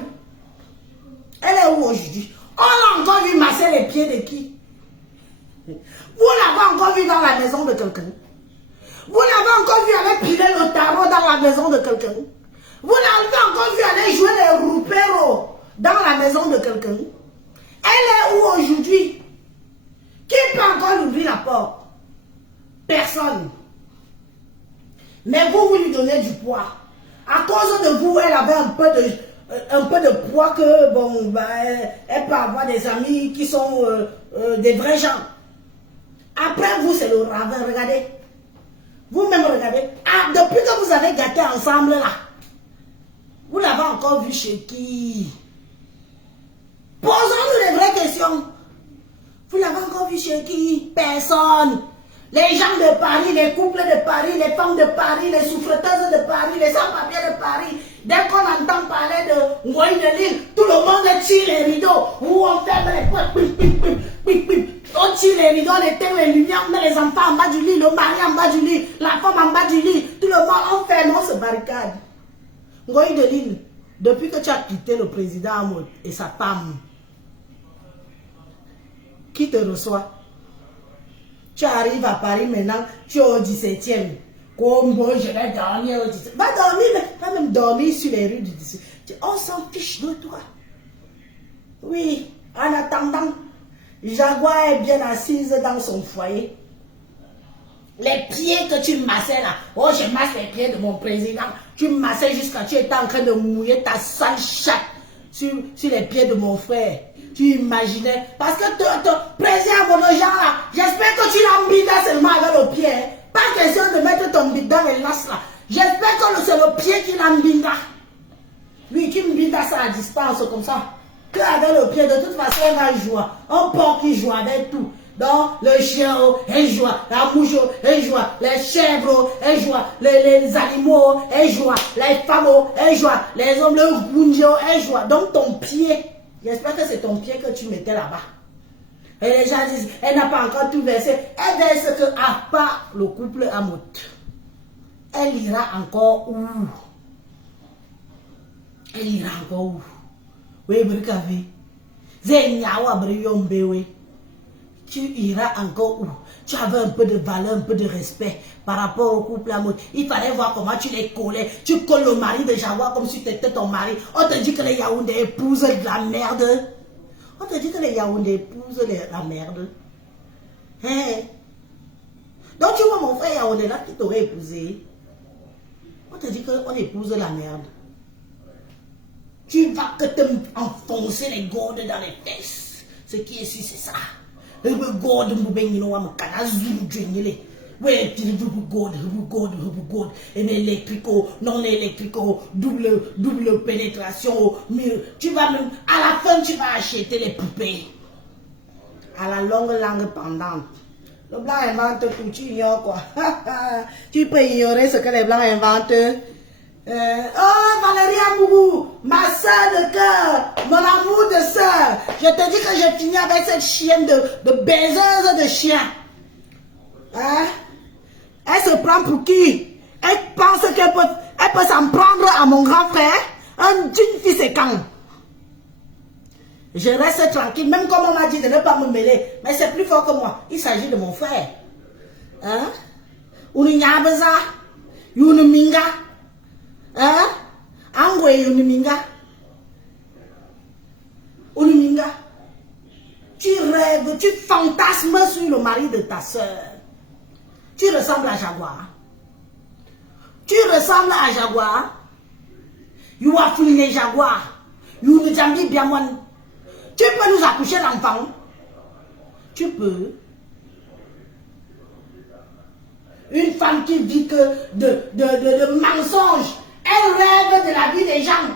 Elle est où aujourd'hui? On a encore vu masser les pieds de qui? Vous l'avez encore vu dans la maison de quelqu'un? Vous l'avez encore vu aller piler le tarot dans la maison de quelqu'un? Vous l'avez encore vu aller jouer les rouperos dans la maison de quelqu'un? Elle est où aujourd'hui? Qui peut encore ouvrir la porte? Personne. Mais vous lui donnez du poids. À cause de vous, elle avait un peu de poids que, bon, bah, elle peut avoir des amis qui sont des vrais gens. Après vous, c'est le ravin, regardez. Vous-même, regardez. Ah, depuis que vous avez gâté ensemble, là, vous l'avez encore vu chez qui? Posons-nous les vraies questions. Vous l'avez encore vu chez qui? Personne. Les gens de Paris, les couples de Paris, les femmes de Paris, les souffreteuses de Paris, les sans-papiers de Paris. Dès qu'on entend parler de Ngoï de Lille, tout le monde tire les rideaux. Où on ferme les portes. On tire les rideaux, on éteint les lumières, on met les enfants en bas du lit, le mari en bas du lit, la femme en bas du lit. Tout le monde, on ferme, on se barricade. Ngoï de Lille, depuis que tu as quitté le président Amot et sa femme, qui te reçoit? Tu arrives à Paris maintenant, tu es au 17e. Comme bon, je vais dormir au 17e. Va dormir, va même dormir sur les rues du 17e. On s'en fiche de toi. Oui, en attendant, Jaguar est bien assise dans son foyer. Les pieds que tu massais là, oh je masse les pieds de mon président. Tu massais jusqu'à tu étais en train de mouiller ta sale chatte sur les pieds de mon frère. Tu imaginais, parce que ton président Monogent là, j'espère que tu l'embindas seulement avec le pied. Hein. Pas question de mettre ton bide dans les lasses là. J'espère que c'est le pied qui l'embinda. Lui qui m'binda ça à distance comme ça. Que avec le pied, de toute façon on va jouer. Un porc qui joue avec tout. Donc le chien, elle joue, la mouche, elle joue, les chèvres, elle joue, les animaux, elle joue, les femmes, elle joue, les hommes, le gunjo, elle joue. Donc ton pied. J'espère que c'est ton pied que tu mettais là-bas. Et les gens disent, elle n'a pas encore tout versé. Elle verse que à part le couple Amot. Elle ira encore où? Elle ira encore où? Oui, Brikavé. Zéniawa Briyombewe. Tu iras encore où? Tu avais un peu de valeur, un peu de respect par rapport au couple Amot. Il fallait voir comment tu les collais. Tu colles le mari de Jaguar comme si tu étais ton mari. On te dit que les Yaoundé épousent de la merde. On te dit que les Yaoundé épousent la merde. Hein? Donc tu vois mon frère Yaoundé là qui t'aurait épousé. On te dit qu'on épouse la merde. Tu vas que te enfoncer les gourdes dans les fesses. Ce qui est sûr, c'est ça. Le gourde, gourde, électrico, non électrico, double pénétration, mieux. Tu vas même, à la fin, tu vas acheter les poupées. À la longue langue pendante. Le blanc invente tout, tu ignores quoi. Tu peux ignorer ce que les blancs inventent. Oh Valérie Amourou, ma soeur de cœur, mon amour de soeur. Je te dis que j'ai fini avec cette chienne de baiseuse de chien. Hein? Elle se prend pour qui? Elle pense qu'elle peut s'en prendre à mon grand frère. D'une fille c'est quand? Je reste tranquille, même comme on m'a dit de ne pas me mêler. Mais c'est plus fort que moi. Il s'agit de mon frère. Hein? Uninyabaza, Yunuminga. Hein? Angwe Yunuminga. Unuminga. Tu rêves, tu fantasmes sur le mari de ta soeur. Tu ressembles à Jaguar. Tu ressembles à Jaguar. You are fouliné Jaguar. You ne jambi bien moi. Tu peux nous accoucher l'enfant. Tu peux. Une femme qui dit que de mensonges. Elle rêve de la vie des gens.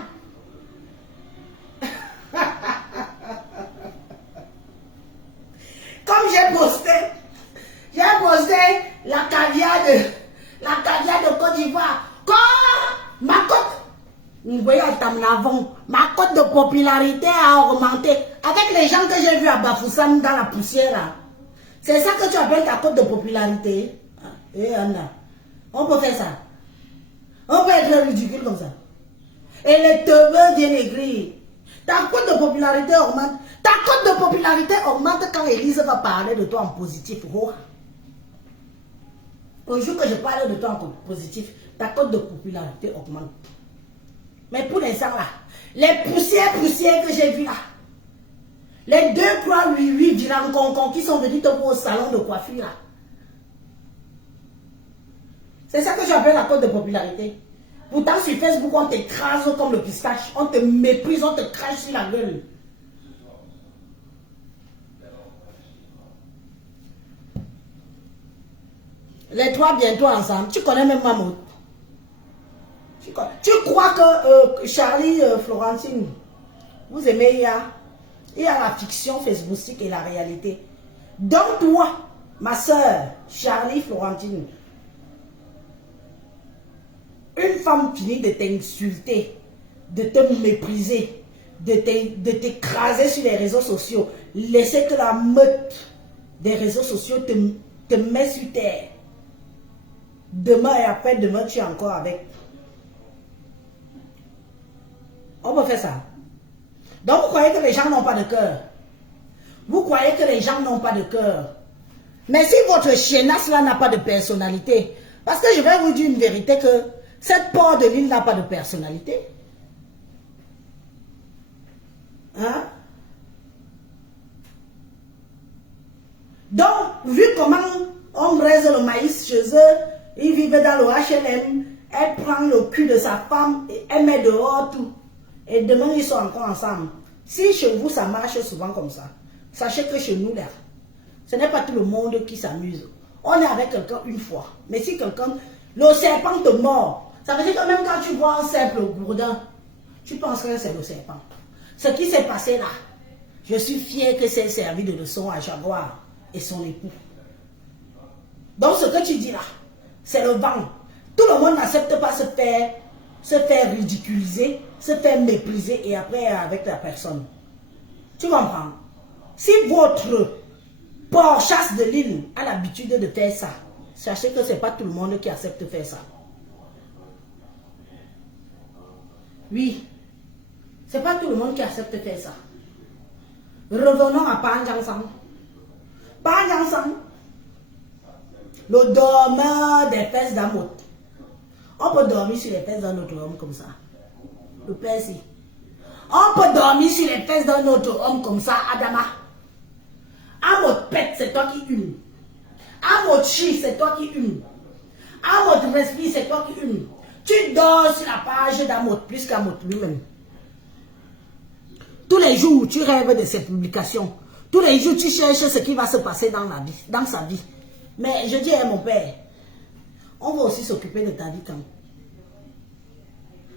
Comme j'ai posté la caviar de Côte d'Ivoire. Quand ma cote de popularité a augmenté avec les gens que j'ai vus à Bafoussam dans la poussière. C'est ça que tu appelles ta cote de popularité? Eh Anna, on peut faire ça. On peut être ridicule comme ça. Et les teubeux viennent écrire. Ta cote de popularité augmente. Ta cote de popularité augmente quand Élise va parler de toi en positif. Oh. Au jour que je parle de toi en positif, ta cote de popularité augmente. Mais pour l'instant là, les poussières que j'ai vues là, les 2 croix 8 vilancons qui sont venus te voir au salon de coiffure là, c'est ça que j'appelle la cote de popularité. Pourtant sur Facebook on t'écrase comme le pistache, on te méprise, on te crache sur la gueule. Les 3 bientôt ensemble, tu connais même Mamoud. Tu crois que Charlie Florentine, vous aimez il y a la fiction facebookistique et la réalité. Donc toi, ma soeur, Charlie Florentine, une femme finit de t'insulter, de te mépriser, de t'écraser sur les réseaux sociaux, laisser que la meute des réseaux sociaux te met sur terre. Demain et après-demain, tu es encore avec. On peut faire ça. Donc vous croyez que les gens n'ont pas de cœur. Vous croyez que les gens n'ont pas de cœur. Mais si votre chiennasse là n'a pas de personnalité, parce que je vais vous dire une vérité que cette porte de l'île n'a pas de personnalité. Hein? Donc, vu comment on braise le maïs chez eux, ils vivent dans le HLM, elle prend le cul de sa femme et elle met dehors tout. Et demain, ils sont encore ensemble. Si chez vous, ça marche souvent comme ça, sachez que chez nous, là, ce n'est pas tout le monde qui s'amuse. On est avec quelqu'un une fois. Mais si quelqu'un, le serpent te mord, ça veut dire que même quand tu vois un simple gourdin, tu penses que c'est le serpent. Ce qui s'est passé là, je suis fier que c'est servi de leçon à Jaguar et son époux. Donc ce que tu dis là, c'est le vent. Tout le monde n'accepte pas se faire ridiculiser, se faire mépriser et après avec la personne. Tu comprends? Si votre Port Chasse de l'Île a l'habitude de faire ça. Sachez que ce n'est pas tout le monde qui accepte de faire ça. Oui. Ce n'est pas tout le monde qui accepte de faire ça. Revenons à Panjansang. Panjansang, le dormeur des fesses d'Amot. On peut dormir sur les fesses d'un autre homme comme ça. Le père ici. On peut dormir sur les fesses d'un autre homme comme ça, Adama. Amot pète, c'est toi qui hume. Amot chie, c'est toi qui hume. Amot respire, c'est toi qui hume. Tu dors sur la page d'Amot plus qu'Amot lui-même. Tous les jours, tu rêves de ces publications. Tous les jours, tu cherches ce qui va se passer dans la vie, dans sa vie. Mais je dis à mon père, on va aussi s'occuper de ta vie quand.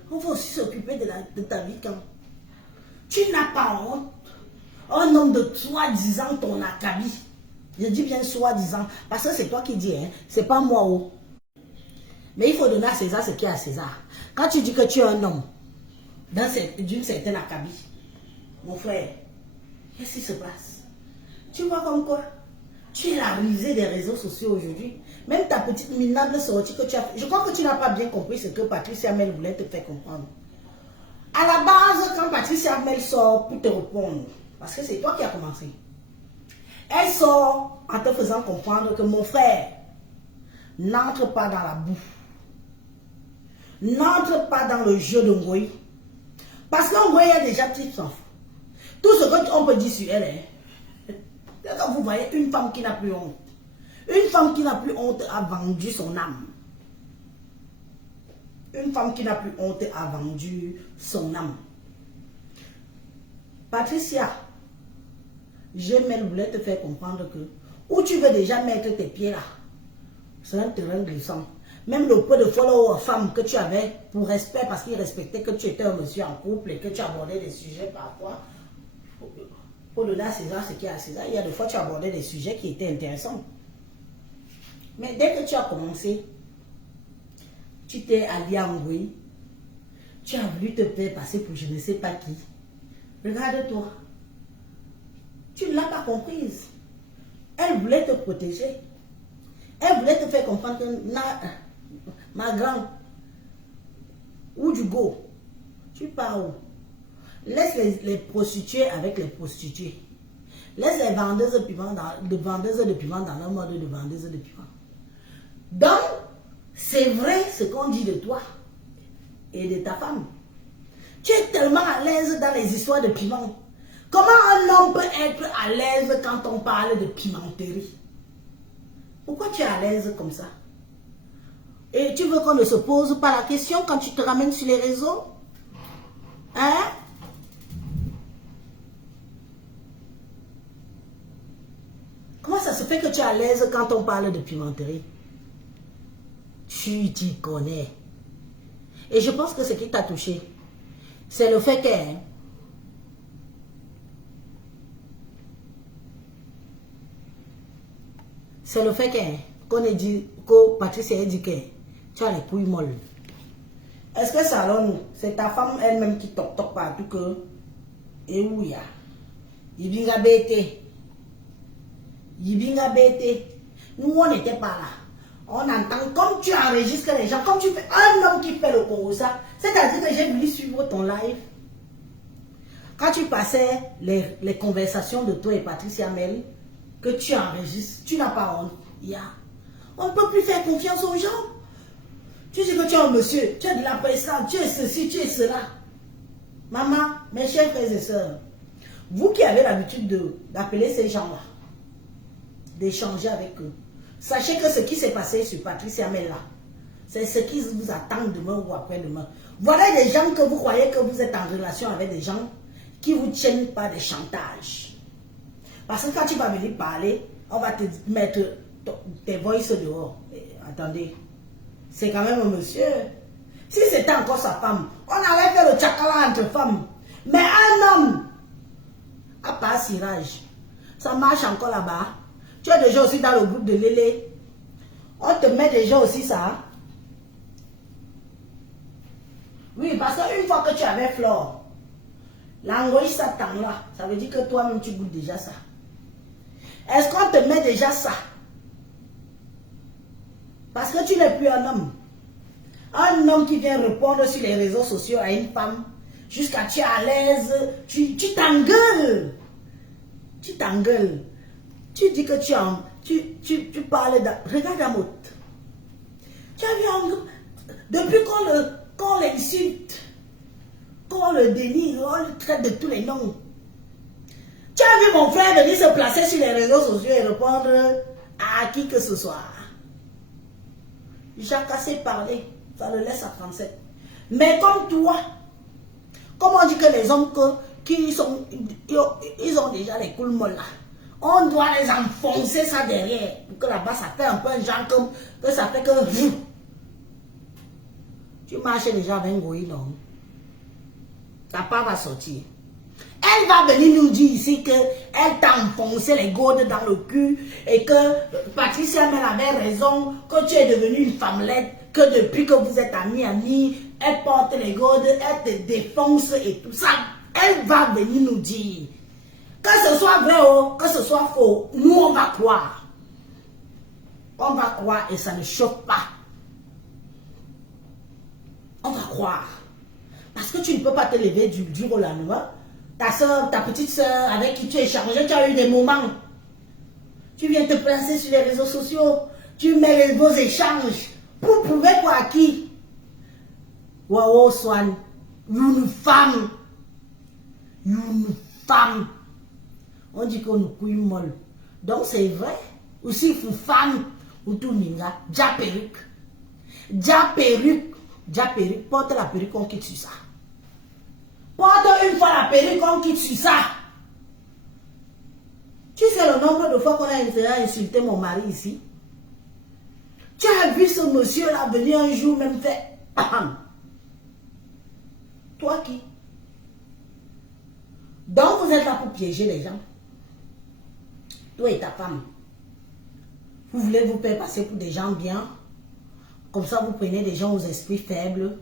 On va aussi s'occuper de ta vie quand. Tu n'as pas honte. Un homme de soi-disant ton acabit. Je dis bien soi-disant, parce que c'est toi qui dis, hein, c'est pas moi. Oh. Mais il faut donner à César ce qui est à César. Quand tu dis que tu es un homme d'une certaine acabit, mon frère, qu'est-ce qui se passe? Tu vois comme quoi? Tu es la risée des réseaux sociaux aujourd'hui. Même ta petite minable sortie que tu as fait. Je crois que tu n'as pas bien compris ce que Patricia Mel voulait te faire comprendre. À la base, quand Patricia Mel sort pour te répondre, parce que c'est toi qui as commencé, elle sort en te faisant comprendre que mon frère, n'entre pas dans la boue. N'entre pas dans le jeu de Ngoï. Parce qu'Ngoï a déjà petit s'en fout. Tout ce qu'on peut dire sur elle est, quand vous voyez une femme qui n'a plus honte, une femme qui n'a plus honte a vendu son âme. Une femme qui n'a plus honte a vendu son âme. Patricia, elle voulait te faire comprendre que où tu veux déjà mettre tes pieds là, c'est un terrain glissant. Même le peu de followers femmes que tu avais pour respect, parce qu'ils respectaient que tu étais un monsieur en couple et que tu abordais des sujets parfois. Pour donner à César ce qui est à César, il y a des fois tu abordais des sujets qui étaient intéressants. Mais dès que tu as commencé, tu t'es allié à Ngoï, tu as voulu te faire passer pour je ne sais pas qui. Regarde-toi. Tu ne l'as pas comprise. Elle voulait te protéger. Elle voulait te faire comprendre que ma grande, où tu go, tu pars où? Laisse les prostituées avec les prostituées. Laisse les vendeuses de piment dans leur mode de vendeuses de piment. Donc, c'est vrai ce qu'on dit de toi et de ta femme. Tu es tellement à l'aise dans les histoires de piment. Comment un homme peut être à l'aise quand on parle de pimenterie? Pourquoi tu es à l'aise comme ça? Et tu veux qu'on ne se pose pas la question quand tu te ramènes sur les réseaux? Hein? Comment ça se fait que tu es à l'aise quand on parle de pimenterie? Tu t'y connais. Et je pense que ce qui t'a touché, c'est le fait que qu'on ait dit, que Patricia a dit que tu as les couilles molles. Est-ce que ça alors c'est ta femme elle-même qui toque partout que et où il y a Yibinga BT. Yibinga BT. Nous on n'était pas là. On entend comme tu enregistres les gens, comme tu fais un homme qui fait le Congo ça. C'est-à-dire que j'ai voulu suivre ton live. Quand tu passais les conversations de toi et Patricia Mel, que tu enregistres, tu n'as pas honte. On ne peut plus faire confiance aux gens. Tu dis que tu es un monsieur, tu as de la présence, tu es ceci, tu es cela. Maman, mes chers frères et sœurs, vous qui avez l'habitude d'appeler ces gens-là, d'échanger avec eux, sachez que ce qui s'est passé sur Patricia Mel là, c'est ce qui vous attend demain ou après-demain. Voilà des gens que vous croyez que vous êtes en relation avec des gens qui vous tiennent par des chantages. Parce que quand tu vas venir parler, on va te mettre tes voices dehors. Attendez, c'est quand même un monsieur. Si c'était encore sa femme, on allait faire le tchakala entre femmes. Mais un homme, à part Sirage, ça marche encore là-bas. Tu es déjà aussi dans le groupe de Lélé. On te met déjà aussi ça. Oui, parce qu'une fois que tu avais Flore, l'angoisse s'attend là. Ça veut dire que toi-même tu goûtes déjà ça. Est-ce qu'on te met déjà ça? Parce que tu n'es plus un homme. Un homme qui vient répondre sur les réseaux sociaux à une femme, jusqu'à tu es à l'aise, tu t'engueules. Tu t'engueules. Tu dis que tu parles de... Regarde Amot. Tu as vu, depuis qu'on l'insulte, qu'on le dénigre, on le traite de tous les noms. Tu as vu mon frère venir se placer sur les réseaux sociaux et répondre à qui que ce soit. Jacques a parlé, ça le laisse à 37. Mais comme toi, comme on dit que les hommes ils ont déjà les couilles molles là, on doit les enfoncer ça derrière, pour que là-bas ça fait un peu un genre comme, que ça fait que... Tu marches déjà avec un goï, non? Ta part va sortir. Elle va venir nous dire ici qu'elle t'a enfoncé les gourdes dans le cul et que Patricia Mel avait raison, que tu es devenue une femmelette, que depuis que vous êtes amis, elle porte les gourdes, elle te défonce et tout ça. Elle va venir nous dire. Que ce soit vrai ou que ce soit faux, nous on va croire. On va croire et ça ne choque pas. On va croire. Parce que tu ne peux pas te lever du jour au lendemain. Ta soeur, ta petite soeur avec qui tu échanges, tu as eu des moments. Tu viens te placer sur les réseaux sociaux. Tu mets les beaux échanges. Pour prouver quoi à qui? Wow, Swan. Une femme. Une femme. On dit qu'on nous couille molle. Donc c'est vrai. Aussi, il faut femme. Ou tout ninga. Déjà perruque. Déjà perruque. Déjà perruque. Porte la perruque, on quitte sur ça. Porte une fois la perruque, on quitte sur ça. Tu sais le nombre de fois qu'on a insulté mon mari ici? Tu as vu ce monsieur-là venir un jour même fait... Toi qui? Donc vous êtes là pour piéger les gens. Toi et ta femme. Vous voulez vous faire passer pour des gens bien. Comme ça vous prenez des gens aux esprits faibles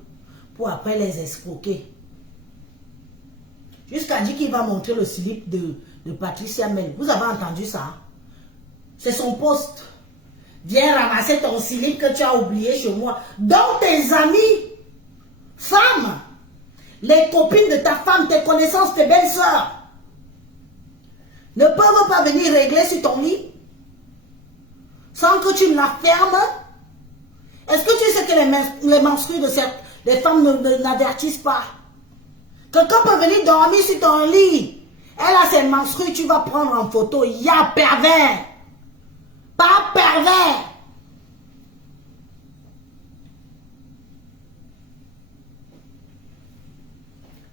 pour après les escroquer. Jusqu'à dire qu'il va montrer le slip de Patricia Mel. Vous avez entendu ça? C'est son poste. Viens ramasser ton slip que tu as oublié chez moi. Donc tes amis, femmes, les copines de ta femme, tes connaissances, tes belles sœurs, ne peuvent pas venir régler sur ton lit sans que tu la fermes. Est-ce que tu sais que les menstrues de les femmes n'avertissent pas? Quelqu'un peut venir dormir sur ton lit. Elle a ses menstrues, tu vas prendre en photo. Il y a pervers. Pas pervers.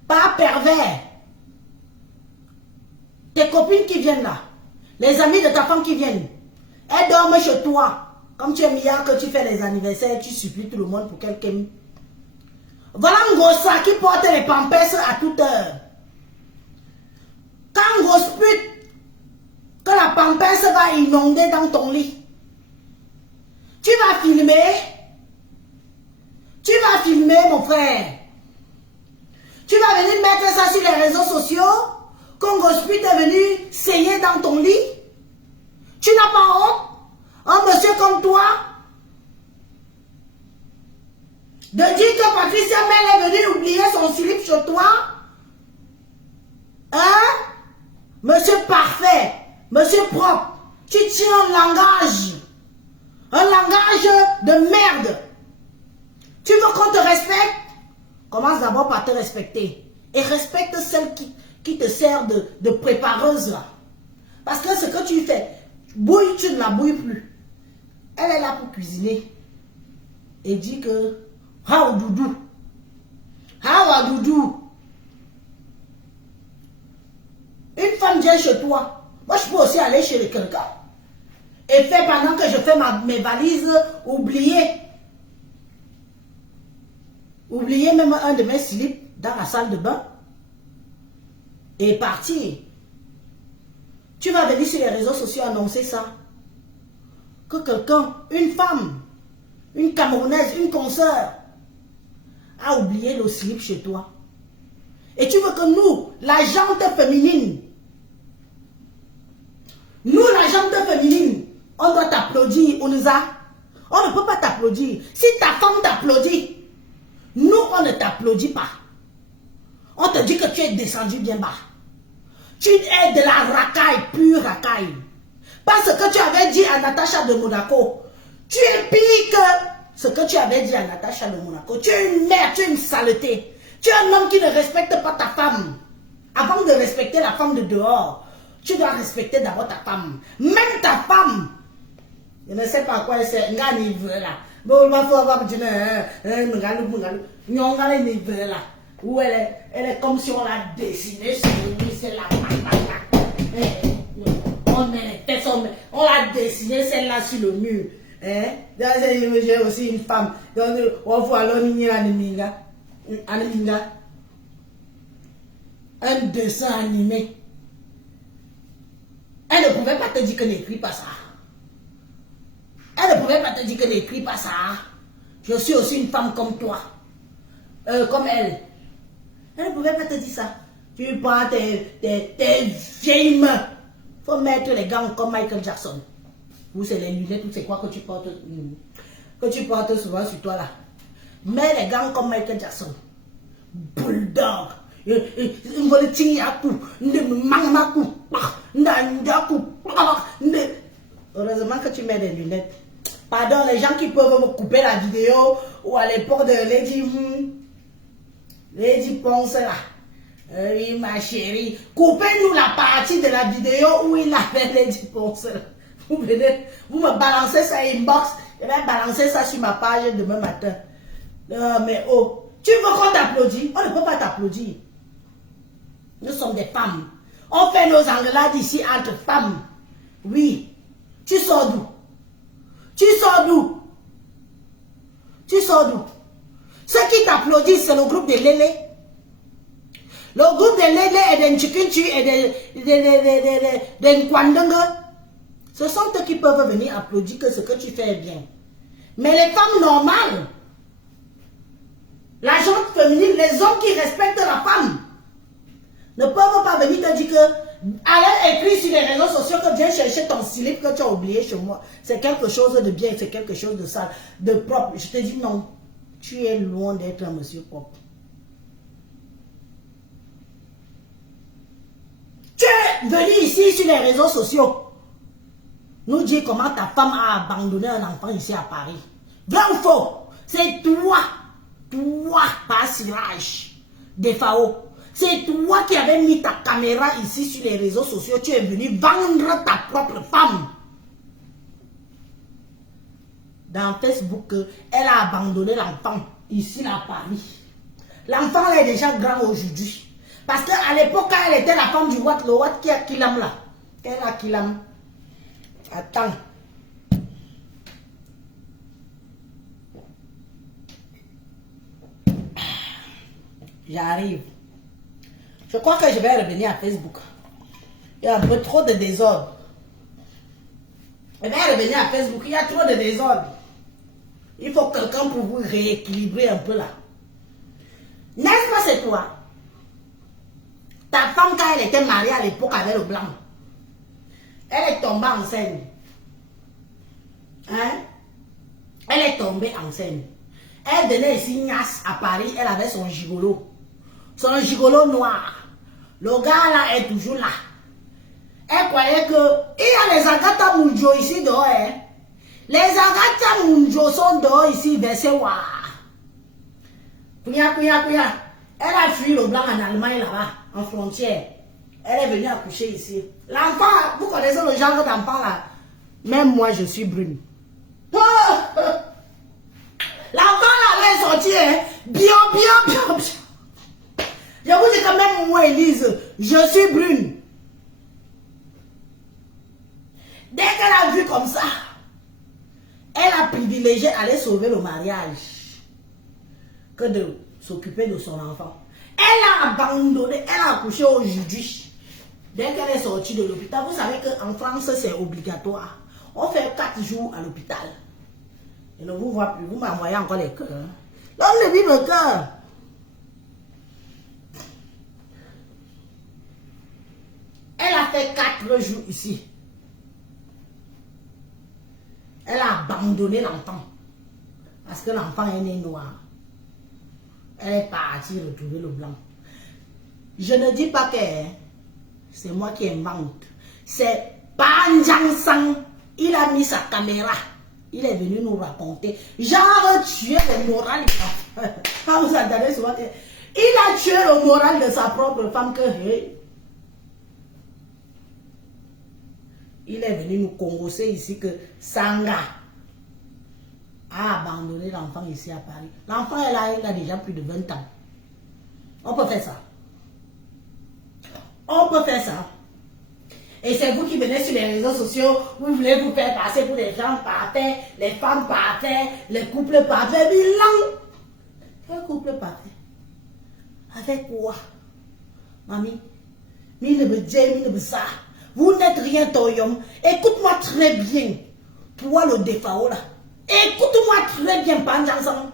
Pas pervers. Tes copines qui viennent là, les amis de ta femme qui viennent, elles dorment chez toi. Comme tu es milliard que tu fais les anniversaires, tu supplies tout le monde pour qu'elle t'aime. Voilà un gros sac qui porte les pampers à toute heure. Quand un gros pute, que la pampers va inonder dans ton lit, tu vas filmer. Tu vas filmer, mon frère. Tu vas venir mettre ça sur les réseaux sociaux. Quand un gros pute est venu saigner dans ton lit. Tu n'as pas honte? Un monsieur comme toi, de dire que Patricia Mel est venue oublier son slip chez toi? Hein? Monsieur parfait, monsieur propre, tu tiens un langage de merde. Tu veux qu'on te respecte? Commence d'abord par te respecter. Et respecte celle qui te sert de prépareuse là. Parce que ce que tu fais, bouille, tu ne la bouilles plus. Elle est là pour cuisiner. Et dit que How doudou. How doudou. Une femme vient chez toi. Moi, je peux aussi aller chez quelqu'un. Et faire pendant que je fais mes valises, oublier. Oublier même un de mes slips dans la salle de bain. Et partir. Tu vas venir sur les réseaux sociaux annoncer ça. Que quelqu'un, une femme, une Camerounaise, une consoeur, a oublié le slip chez toi. Et tu veux que nous, la gente féminine, Nous, la jambe féminine, on doit t'applaudir, Onisa. On ne peut pas t'applaudir. Si ta femme t'applaudit, nous, on ne t'applaudit pas. On te dit que tu es descendu bien bas. Tu es de la racaille, pure racaille. Parce que tu avais dit à Natacha de Monaco, tu es pire que ce que tu avais dit à Natacha de Monaco. Tu es une merde, tu es une saleté. Tu es un homme qui ne respecte pas ta femme. Avant de respecter la femme de dehors, tu dois respecter d'abord ta femme. Même ta femme. Je ne sais pas quoi c'est. Nga niveau là. Bon, ma foi va me dire, là. Où elle est comme si on l'a dessinée sur lui, c'est la on l'a dessinée celle-là sur le mur. J'ai aussi une femme. Donc, on voit un dessin animé. Elle ne pouvait pas te dire que n'écris pas ça. Elle ne pouvait pas te dire que n'écris pas ça. Je suis aussi une femme comme toi. Comme elle. Elle ne pouvait pas te dire ça. Tu prends tes vieilles mains. Il faut mettre les gants comme Michael Jackson. Ou c'est les lunettes, ou c'est quoi que tu portes souvent sur toi là. Mets les gants comme Michael Jackson. Bulldog. Heureusement que tu mets des lunettes. Pardon, les gens qui peuvent me couper la vidéo, ou à l'époque de Lady Ponce là. Oui, ma chérie. Coupez-nous la partie de la vidéo où il avait Lady Ponce. Vous venez, vous me balancez ça inbox. Je vais balancer ça sur ma page demain matin. Mais oh, tu veux qu'on t'applaudisse? On ne peut pas t'applaudir. Nous sommes des femmes. On fait nos engueulades ici entre femmes. Oui. Tu sors d'où? Tu sors d'où? Tu sors d'où? Ceux qui t'applaudissent, c'est le groupe de Lélé. Le groupe de Lélé et de Nchikinchi et de Nkwandanga. Ce sont eux qui peuvent venir applaudir que ce que tu fais est bien. Mais les femmes normales, la gente féminine, les hommes qui respectent la femme, ne peuvent pas venir te dire que allez écrire sur les réseaux sociaux que viens chercher ton slip que tu as oublié chez moi. C'est quelque chose de bien, c'est quelque chose de sale, de propre. Je te dis non, tu es loin d'être un monsieur propre. Tu es venu ici sur les réseaux sociaux nous dire comment ta femme a abandonné un enfant ici à Paris. Vrai ou faux? C'est toi, pas Siraj, des FAO. C'est toi qui avais mis ta caméra ici sur les réseaux sociaux. Tu es venu vendre ta propre femme. Dans Facebook, elle a abandonné l'enfant ici à Paris. L'enfant est déjà grand aujourd'hui. Parce qu'à l'époque, quand elle était la femme du Watt, le Watt qui a Kilam là. Elle a Kilam. Attends. J'arrive. Je crois que je vais revenir à Facebook. Il y a un peu trop de désordre. Je vais revenir à Facebook. Il y a trop de désordre. Il faut quelqu'un pour vous rééquilibrer un peu là. N'est-ce pas c'est toi? Ta femme, quand elle était mariée à l'époque avec le blanc, elle est tombée enceinte. Hein? Elle est tombée enceinte. Elle donnait ici Nias à Paris, elle avait son gigolo. Son gigolo noir. Le gars là est toujours là. Elle croyait que... Il y a les Agatha Munjo ici dehors. Hein? Les Agatha Munjo sont dehors ici, versés war. Kouya. Elle a fui le blanc en Allemagne là-bas, en frontière. Elle est venue accoucher ici. L'enfant, vous connaissez le genre d'enfant là? Même moi, je suis brune. L'enfant là, elle est sortie, hein? Bien. Je vous dis quand même, moi, Elise, je suis brune. Dès qu'elle a vu comme ça, elle a privilégié aller sauver le mariage que de s'occuper de son enfant. Elle a abandonné, elle a accouché aujourd'hui. Dès qu'elle est sortie de l'hôpital, vous savez qu'en France, c'est obligatoire. On fait 4 jours à l'hôpital. Je ne vous vois plus, vous m'envoyez encore les cœurs. L'homme ne vit le cœur. Elle a fait 4 jours ici. Elle a abandonné l'enfant. Parce que l'enfant est né noir. Elle est partie retrouver le blanc. Je ne dis pas que c'est moi qui invente. C'est Panjang Sang. Il a mis sa caméra. Il est venu nous raconter. Genre tuer le moral. Quand vous entendez souvent, il a tué le moral de sa propre femme que hey, il est venu nous congosser ici que Sanga a abandonné l'enfant ici à Paris. L'enfant est là, il a déjà plus de 20 ans. On peut faire ça. On peut faire ça. Et c'est vous qui venez sur les réseaux sociaux, vous voulez vous faire passer pour les gens parfaits, les femmes parfaites, les couples parfaits. Bilan. Un couple parfait. Avec quoi? Mamie, vous n'êtes rien, Toyom. Écoute-moi très bien. Toi, le défaut là. Écoute-moi très bien, Panjansan.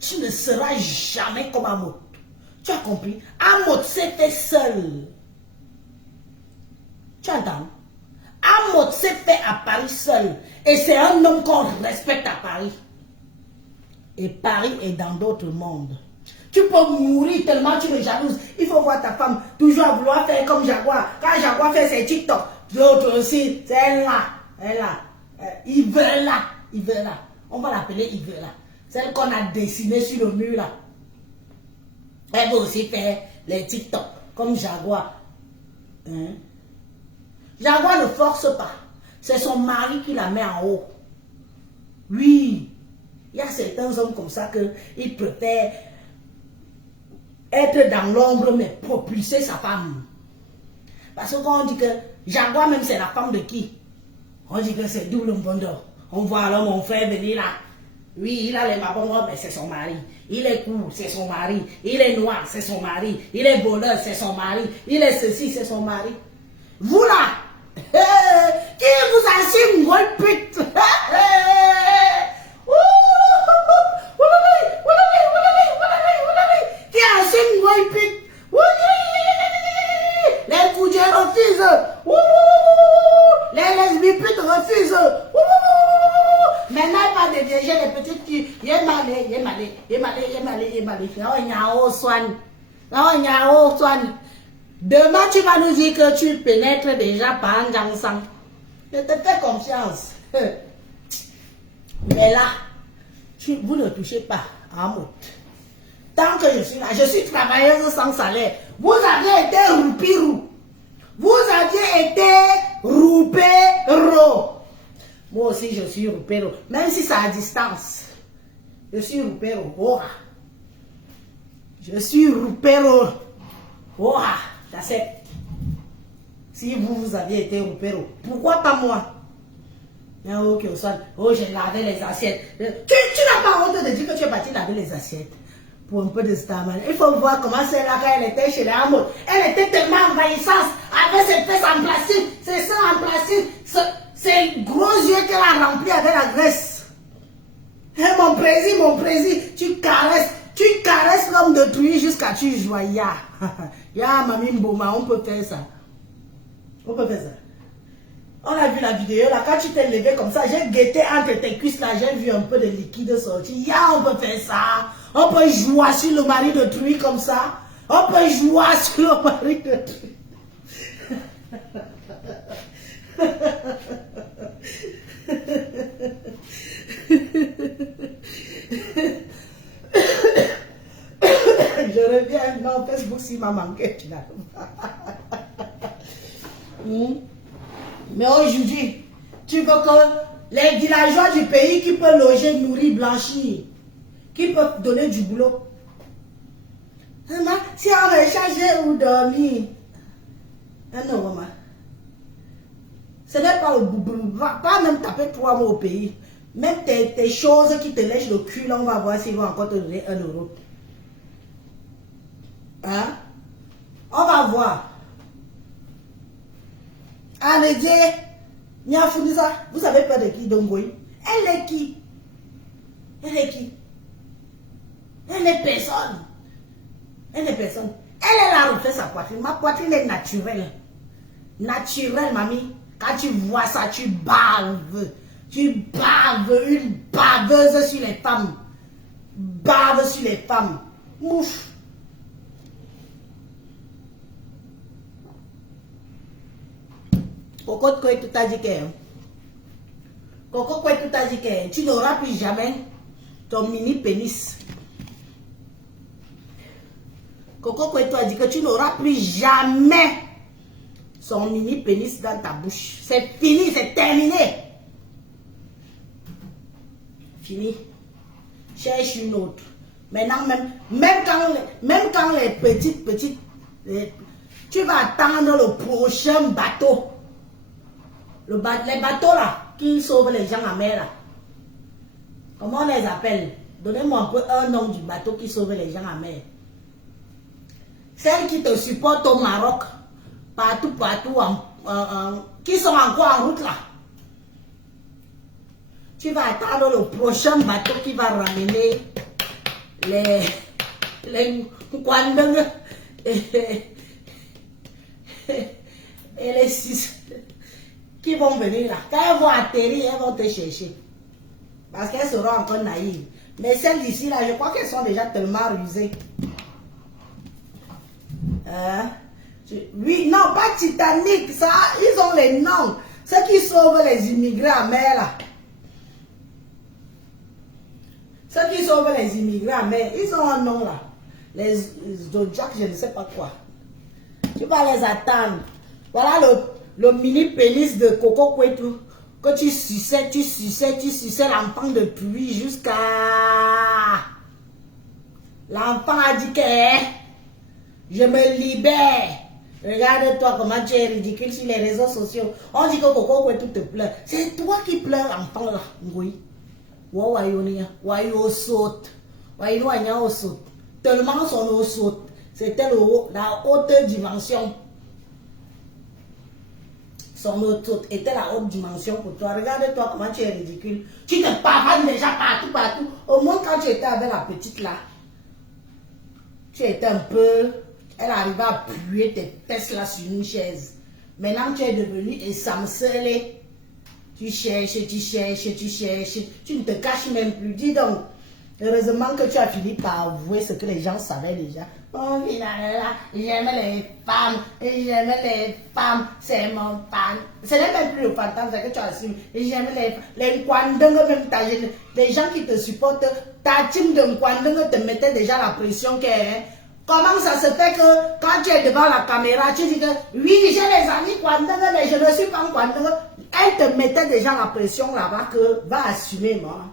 Tu ne seras jamais comme Amot. Tu as compris? Amot s'est fait seul. Tu entends? Amot s'est fait à Paris seul. Et c'est un homme qu'on respecte à Paris. Et Paris est dans d'autres mondes. Tu peux mourir tellement tu me jalouses. Il faut voir ta femme toujours à vouloir faire comme Jaguar. Quand Jaguar fait ses TikTok, l'autre aussi, c'est elle là. Elle là. Ivela. Ivela. On va l'appeler Ivela. Celle qu'on a dessinée sur le mur là. Elle va aussi faire les TikTok comme Jaguar. Hein? Jaguar ne force pas. C'est son mari qui la met en haut. Oui. Il y a certains hommes comme ça qu'ils préfèrent être dans l'ombre mais propulser sa femme. Parce que quand on dit que Jaguar même c'est la femme de qui? On dit que c'est double Mbondo. On voit alors mon frère venir là. Oui, il a les mabons, mais c'est son mari. Il est court, c'est son mari. Il est noir, c'est son mari. Il est voleur, c'est son mari. Il est ceci, c'est son mari. Vous là, qui vous a une bonne pute? Qui a une bonne pute? Les coudiers refusent. Les lesbiennes putes refusent. Maintenant, pas de vieilles, les petites filles. Demain, tu vas nous dire que tu pénètres déjà par un Jangsang. Je te fais confiance. Mais là, vous ne touchez pas à Amot. Tant que je suis là, je suis travailleuse sans salaire. Vous aviez été roupirou. Vous aviez été roupéro. Moi aussi, je suis roupéro. Même si c'est à distance. Je suis roupéro. Oh. Je suis roupéro. Oh. Si vous aviez été roupéro, pourquoi pas moi? Oh, j'ai lavé les assiettes. Tu n'as pas honte de dire que tu es parti laver les assiettes pour un peu de stamina. Il faut voir comment c'est là quand elle était chez les Amot. Elle était tellement envahissante avec ses fesses en plastique, ses seins en plastique, ses gros yeux qu'elle a remplis avec la graisse. Hey, mon président, tu caresses l'homme de truie jusqu'à tu joyas. Ya, mamie Mboma, on peut faire ça. On peut faire ça. On a vu la vidéo là, quand tu t'es levé comme ça, j'ai guetté entre tes cuisses là, j'ai vu un peu de liquide sortir. Ya, on peut faire ça. On peut jouer sur le mari de truie comme ça. On peut jouer sur le mari de truie. Je reviens dans Facebook s'il m'a manqué finalement. Mais aujourd'hui, tu veux que les villageois du pays qui peuvent loger, nourrir, blanchir, qui peuvent donner du boulot. Maman, si on va changer ou dormir. Non, maman. Ce n'est pas le boulot. Pas même taper 3 mots au pays. Même tes choses qui te lèchent le cul, là, on va voir s'ils vont encore te donner 1 euro. Hein? On va voir. Allez, vous avez peur de qui, Dongoy? Elle est qui? Elle est qui? Elle n'est personne. Elle n'est personne. Elle est là, refait sa poitrine. Ma poitrine est naturelle. Naturelle, mamie. Quand tu vois ça, tu baves. Tu baves, une baveuse sur les femmes. Bave sur les femmes. Ouf. Coco quoi tout a dit que Coco quoi tout a dit que tu n'auras plus jamais ton mini pénis. Coco quoi tout a dit que tu n'auras plus jamais son mini pénis dans ta bouche. C'est fini, c'est terminé. Fini. Cherche une autre. Maintenant, même quand les petites, tu vas attendre le prochain bateau. Les bateaux là, qui sauvent les gens en mer là. Comment on les appelle? Donnez-moi un peu un nom du bateau qui sauve les gens en mer. Celles qui te supportent au Maroc, partout, qui sont encore en route là. Tu vas attendre le prochain bateau qui va ramener les Kwandeng et les 6 qui vont venir là. Quand elles vont atterrir, elles vont te chercher. Parce qu'elles seront encore naïves. Mais celles d'ici là, je crois qu'elles sont déjà tellement rusées. Oui, non, pas Titanic, ça, ils ont les noms. Ceux qui sauvent les immigrés en mer là. Ceux qui sauvent les immigrés en mer, ils ont un nom là. Les Zodiac, je ne sais pas quoi. Tu vas les attendre. Voilà le mini pénis de Coco Kwetu que tu suçais l'enfant de pluie jusqu'à... L'enfant a dit que je me libère. Regarde-toi comment tu es ridicule sur les réseaux sociaux. On dit que Coco Kwetu te pleure. C'est toi qui pleures, enfant là. Oui. Tellement son eau saute. C'était la haute dimension. Son eau saute était la haute dimension pour toi. Regarde-toi comment tu es ridicule. Tu te pavanes déjà partout. Au moins quand tu étais avec la petite là, tu étais un peu... Elle arrivait à puer tes fesses là sur une chaise. Maintenant tu es devenu essamcelé. Tu cherches, tu ne te caches même plus. Dis donc, heureusement que tu as fini par avouer ce que les gens savaient déjà. Oh, j'aime les femmes, c'est mon fan. Ce n'est même plus le fantasme, c'est que tu assumes. J'aime les Kwandeng, même les gens qui te supportent, ta team de Kwandeng te mettait déjà la pression que... Comment ça se fait que quand tu es devant la caméra, tu dis que oui, j'ai les amis Kwandeng, mais je ne suis pas Kwandeng. Elle te mettait déjà la pression là-bas que va assumer, moi.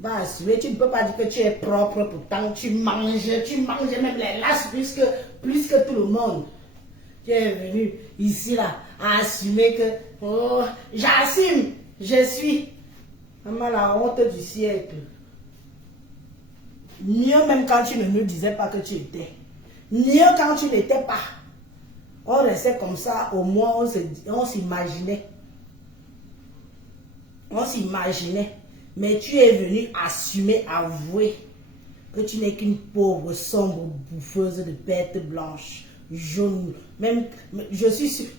Va assumer. Tu ne peux pas dire que tu es propre, pourtant tu manges même les lasses plus que tout le monde. Tu es venu ici là à assumer que oh, j'assume, je suis vraiment la honte du siècle. Mieux même quand tu ne me disais pas que tu étais. Mieux quand tu n'étais pas. On restait comme ça, au moins on s'imaginait. On s'imaginait. Mais tu es venu assumer, avouer que tu n'es qu'une pauvre, sombre bouffeuse de bêtes blanches, jaunes. Même, je suis sûre.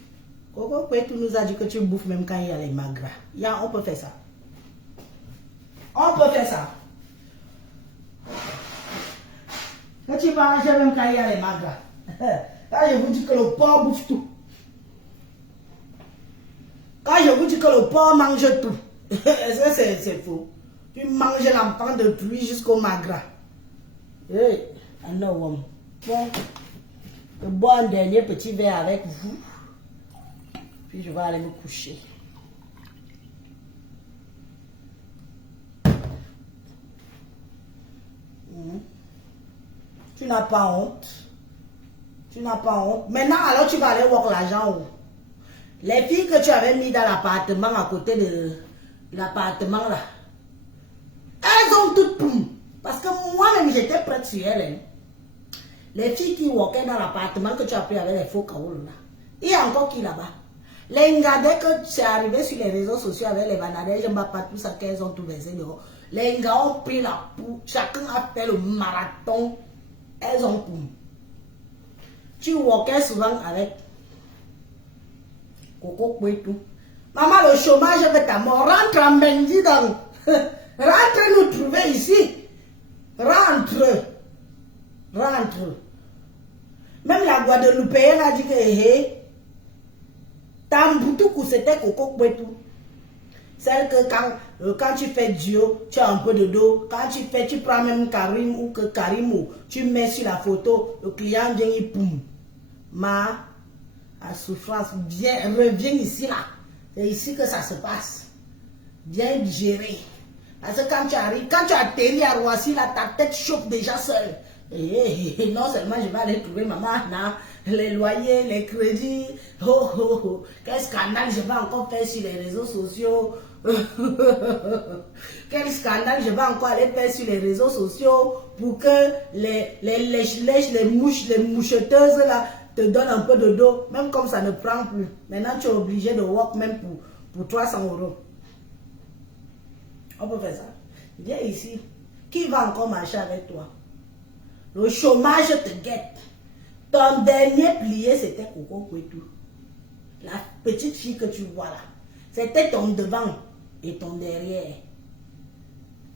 Coco Kwetu nous a dit que tu bouffes même quand il y a les magras. On peut faire ça. On peut faire ça. Que tu manges même quand il y a les magras. Quand je vous dis que le porc bouffe tout. Quand je vous dis que le porc mange tout. Est-ce que c'est faux? Tu manges l'enfant de pluie jusqu'au magras. Hey, bon, je bois un dernier petit verre avec vous. Puis je vais aller me coucher. Tu n'as pas honte. Tu n'as pas honte. Maintenant, alors tu vas aller voir l'argent où? Les filles que tu avais mis dans l'appartement à côté de l'appartement là, elles ont toutes poum. Parce que moi-même, j'étais prête sur elles. Hein. Les filles qui walkaient dans l'appartement que tu as pris avec les faux kaouls là. Il y a encore qui là-bas? Les gars, que c'est arrivé sur les réseaux sociaux avec les banadères, je ne sais pas tout ça qu'elles ont tout baisé dehors. Les gars ont pris la poule. Chacun a fait le marathon. Elles ont poum. Tu walkais souvent avec Coco Kwetu. Maman, le chômage est ta mort. Rentre en mendiant. Rentre nous trouver ici. Rentre. Rentre. Même la Guadeloupéenne a dit que Tamboutou, c'était Coco Kouetou. Celle que quand tu fais duo, tu as un peu de dos. Quand tu prends même Karim ou que Karim, tu mets sur la photo, le client vient et poum. Ma à souffrance, reviens ici là. C'est ici que ça se passe. Bien digérer. Parce que quand tu arrives, quand tu atterris à Roissy, là, ta tête chauffe déjà seule. Et non seulement je vais aller trouver maman, là, les loyers, les crédits, oh oh oh, quel scandale je vais encore faire sur les réseaux sociaux. Quel scandale je vais encore aller faire sur les réseaux sociaux pour que les lèches-lèches, les mouches, les moucheteuses là te donnent un peu de dos, même comme ça ne prend plus. Maintenant tu es obligé de work même pour 300 €. On peut faire ça. Viens ici. Qui va encore marcher avec toi? Le chômage te guette. Ton dernier plié, c'était Coco Kouetou. La petite fille que tu vois là. C'était ton devant et ton derrière.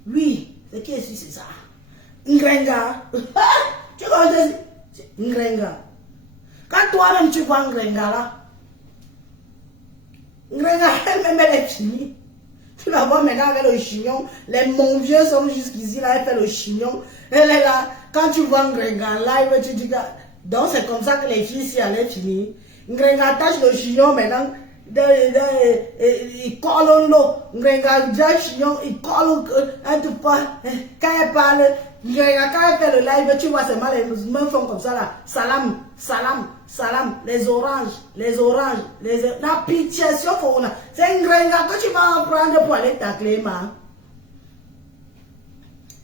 Lui, ce qui est ici, c'est ça. Ngrenga. Tu connais Ngrenga. Quand toi-même tu vois Ngrenga là, Ngrenga, elle-même elle est finie. Tu vas voir maintenant avec le chignon. Les mon vieux sont jusqu'ici là, elle fait le chignon. Elle est là. Quand tu vois Ngrenga live, tu dis que. Donc c'est comme ça que les filles si allaient finir. Ngrenga attache le chignon maintenant. Il colle l'eau. Ngrenga déjà chignon, il colle un tout pas. Quand elle parle, Ngrenga quand elle fait le live, tu vois seulement les mains font comme ça là. Salam, salam, salam. Les oranges, les oranges, la pitié sur Fona. C'est Ngrenga que tu vas en prendre pour aller tacler, ma.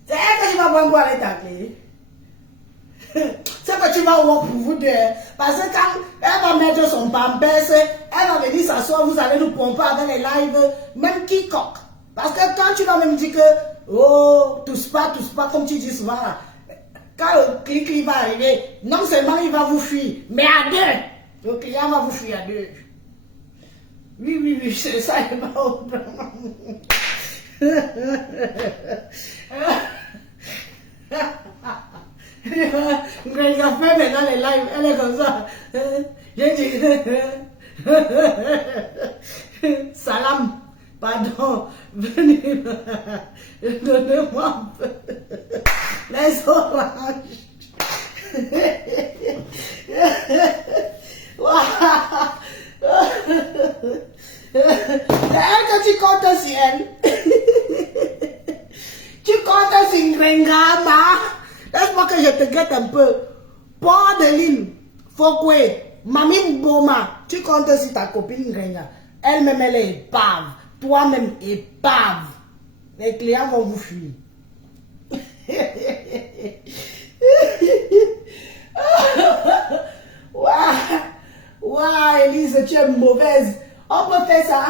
C'est elle que tu vas prendre pour aller tacler. C'est que tu vas voir pour vous deux. Parce que quand elle va mettre son pampers, elle va venir s'asseoir, vous allez nous pomper avec les lives, même quiconque. Parce que quand tu vas même dire que, oh, tous pas, comme tu dis souvent là, quand le clic va arriver, non seulement il va vous fuir, mais à deux. Le client va vous fuir à deux. Oui, c'est ça, il va au Ngrenga fait maintenant les lives, elle est comme ça. J'ai dit salam, pardon, venez, donnez-moi un peu les oranges. Elle que tu comptes sur elle. Tu comptes sur Ngrenga, ma. Laisse-moi que je te guette un peu. Port de l'île, Fokwe, Mamine Boma, tu comptes sur ta copine Ngrenga. Elle-même, elle est épave. Toi-même, épave. Les clients vont vous fuir. Waouh, Elise, tu es mauvaise. On peut faire ça.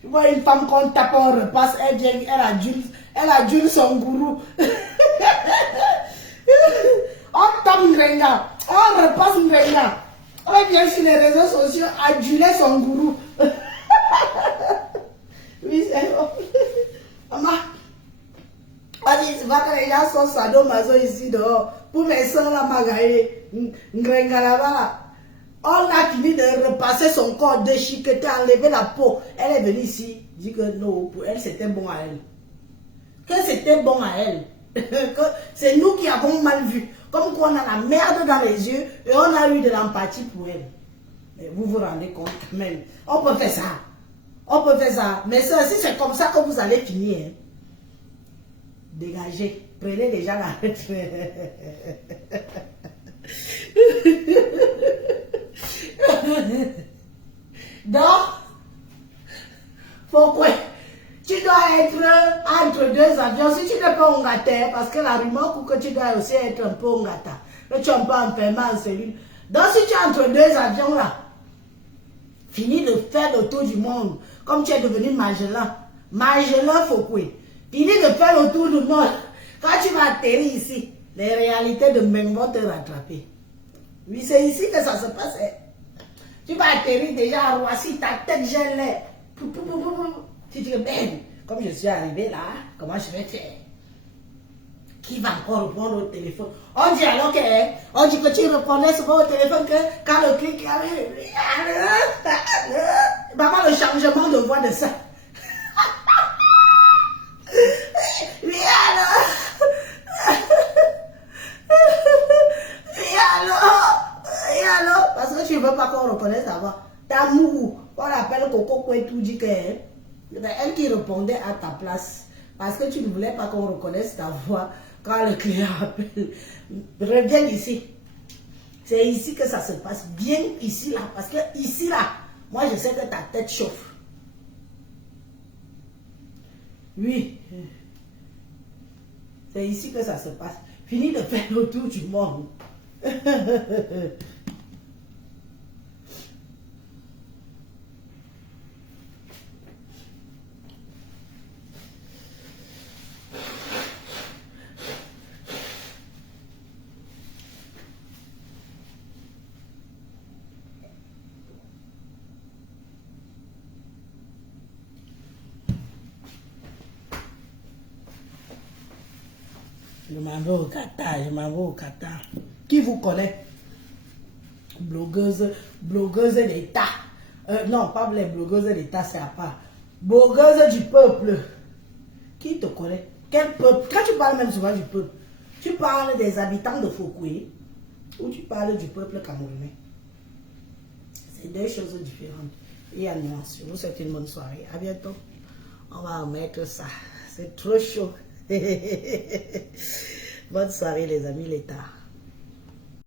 Tu vois une femme qu'on tape, on repasse, elle vient, elle adulte son gourou. On tape Ngrenga, on repasse Ngrenga. On vient sur les réseaux sociaux, aduler son gourou. Oui, c'est bon. Maman, va que les gens sont sadomaso ici dehors. Pour mes soeurs là, Magaï, Ngrenga là-bas. On a fini de repasser son corps, déchiqueter, enlever la peau. Elle est venue ici, dit que non, pour elle c'était bon à elle. Que c'était bon à elle. Que c'est nous qui avons mal vu. Comme quoi on a la merde dans les yeux et on a eu de l'empathie pour elle. Mais vous vous rendez compte quand même. On peut faire ça. On peut faire ça. Mais ça, si c'est comme ça que vous allez finir, hein, dégagez. Prenez déjà la retraite. Donc, pourquoi tu dois être entre deux avions. Si tu n'es pas ongataire, parce que la rumeur que tu dois aussi être un peu ongata, que tu es un peu enfermé en cellule. Donc, si tu es entre deux avions là, finis de faire le tour du monde, comme tu es devenu Magellan. Magellan Fokwe. Finis de faire le tour du monde. Quand tu vas atterrir ici, les réalités de Meng vont te rattraper. Oui, c'est ici que ça se passe. Tu vas atterrir déjà à Roissy, ta tête gèle. Tu dis, ben, comme je suis arrivé là, comment je vais faire? Qui va encore répondre au téléphone? On dit alors que, on dit que tu répondais souvent au téléphone que quand le clic arrive, maman, le changement de voix de ça. Oui, alors. Et alors, parce que tu ne veux pas qu'on reconnaisse ta voix. Ta moue, on l'appelle Coco Kouetou, dit que elle qui répondait à ta place. Parce que tu ne voulais pas qu'on reconnaisse ta voix quand le client appelle. Reviens ici. C'est ici que ça se passe. Viens ici là. Parce que ici là, moi je sais que ta tête chauffe. Oui. C'est ici que ça se passe. Fini de faire le tour du monde. Je m'en vais au Qatar, je m'en vais au Qatar. Qui vous connaît? Blogueuse d'État. Non, pas les blogueuses d'État, c'est à part. Blogueuse du peuple. Qui te connaît? Quel peuple? Quand tu parles même souvent du peuple, tu parles des habitants de Foucault ou tu parles du peuple camerounais? C'est deux choses différentes. Il y a nuance. Je vous souhaite une bonne soirée. À bientôt. On va remettre ça. C'est trop chaud. Bonne soirée les amis l'État.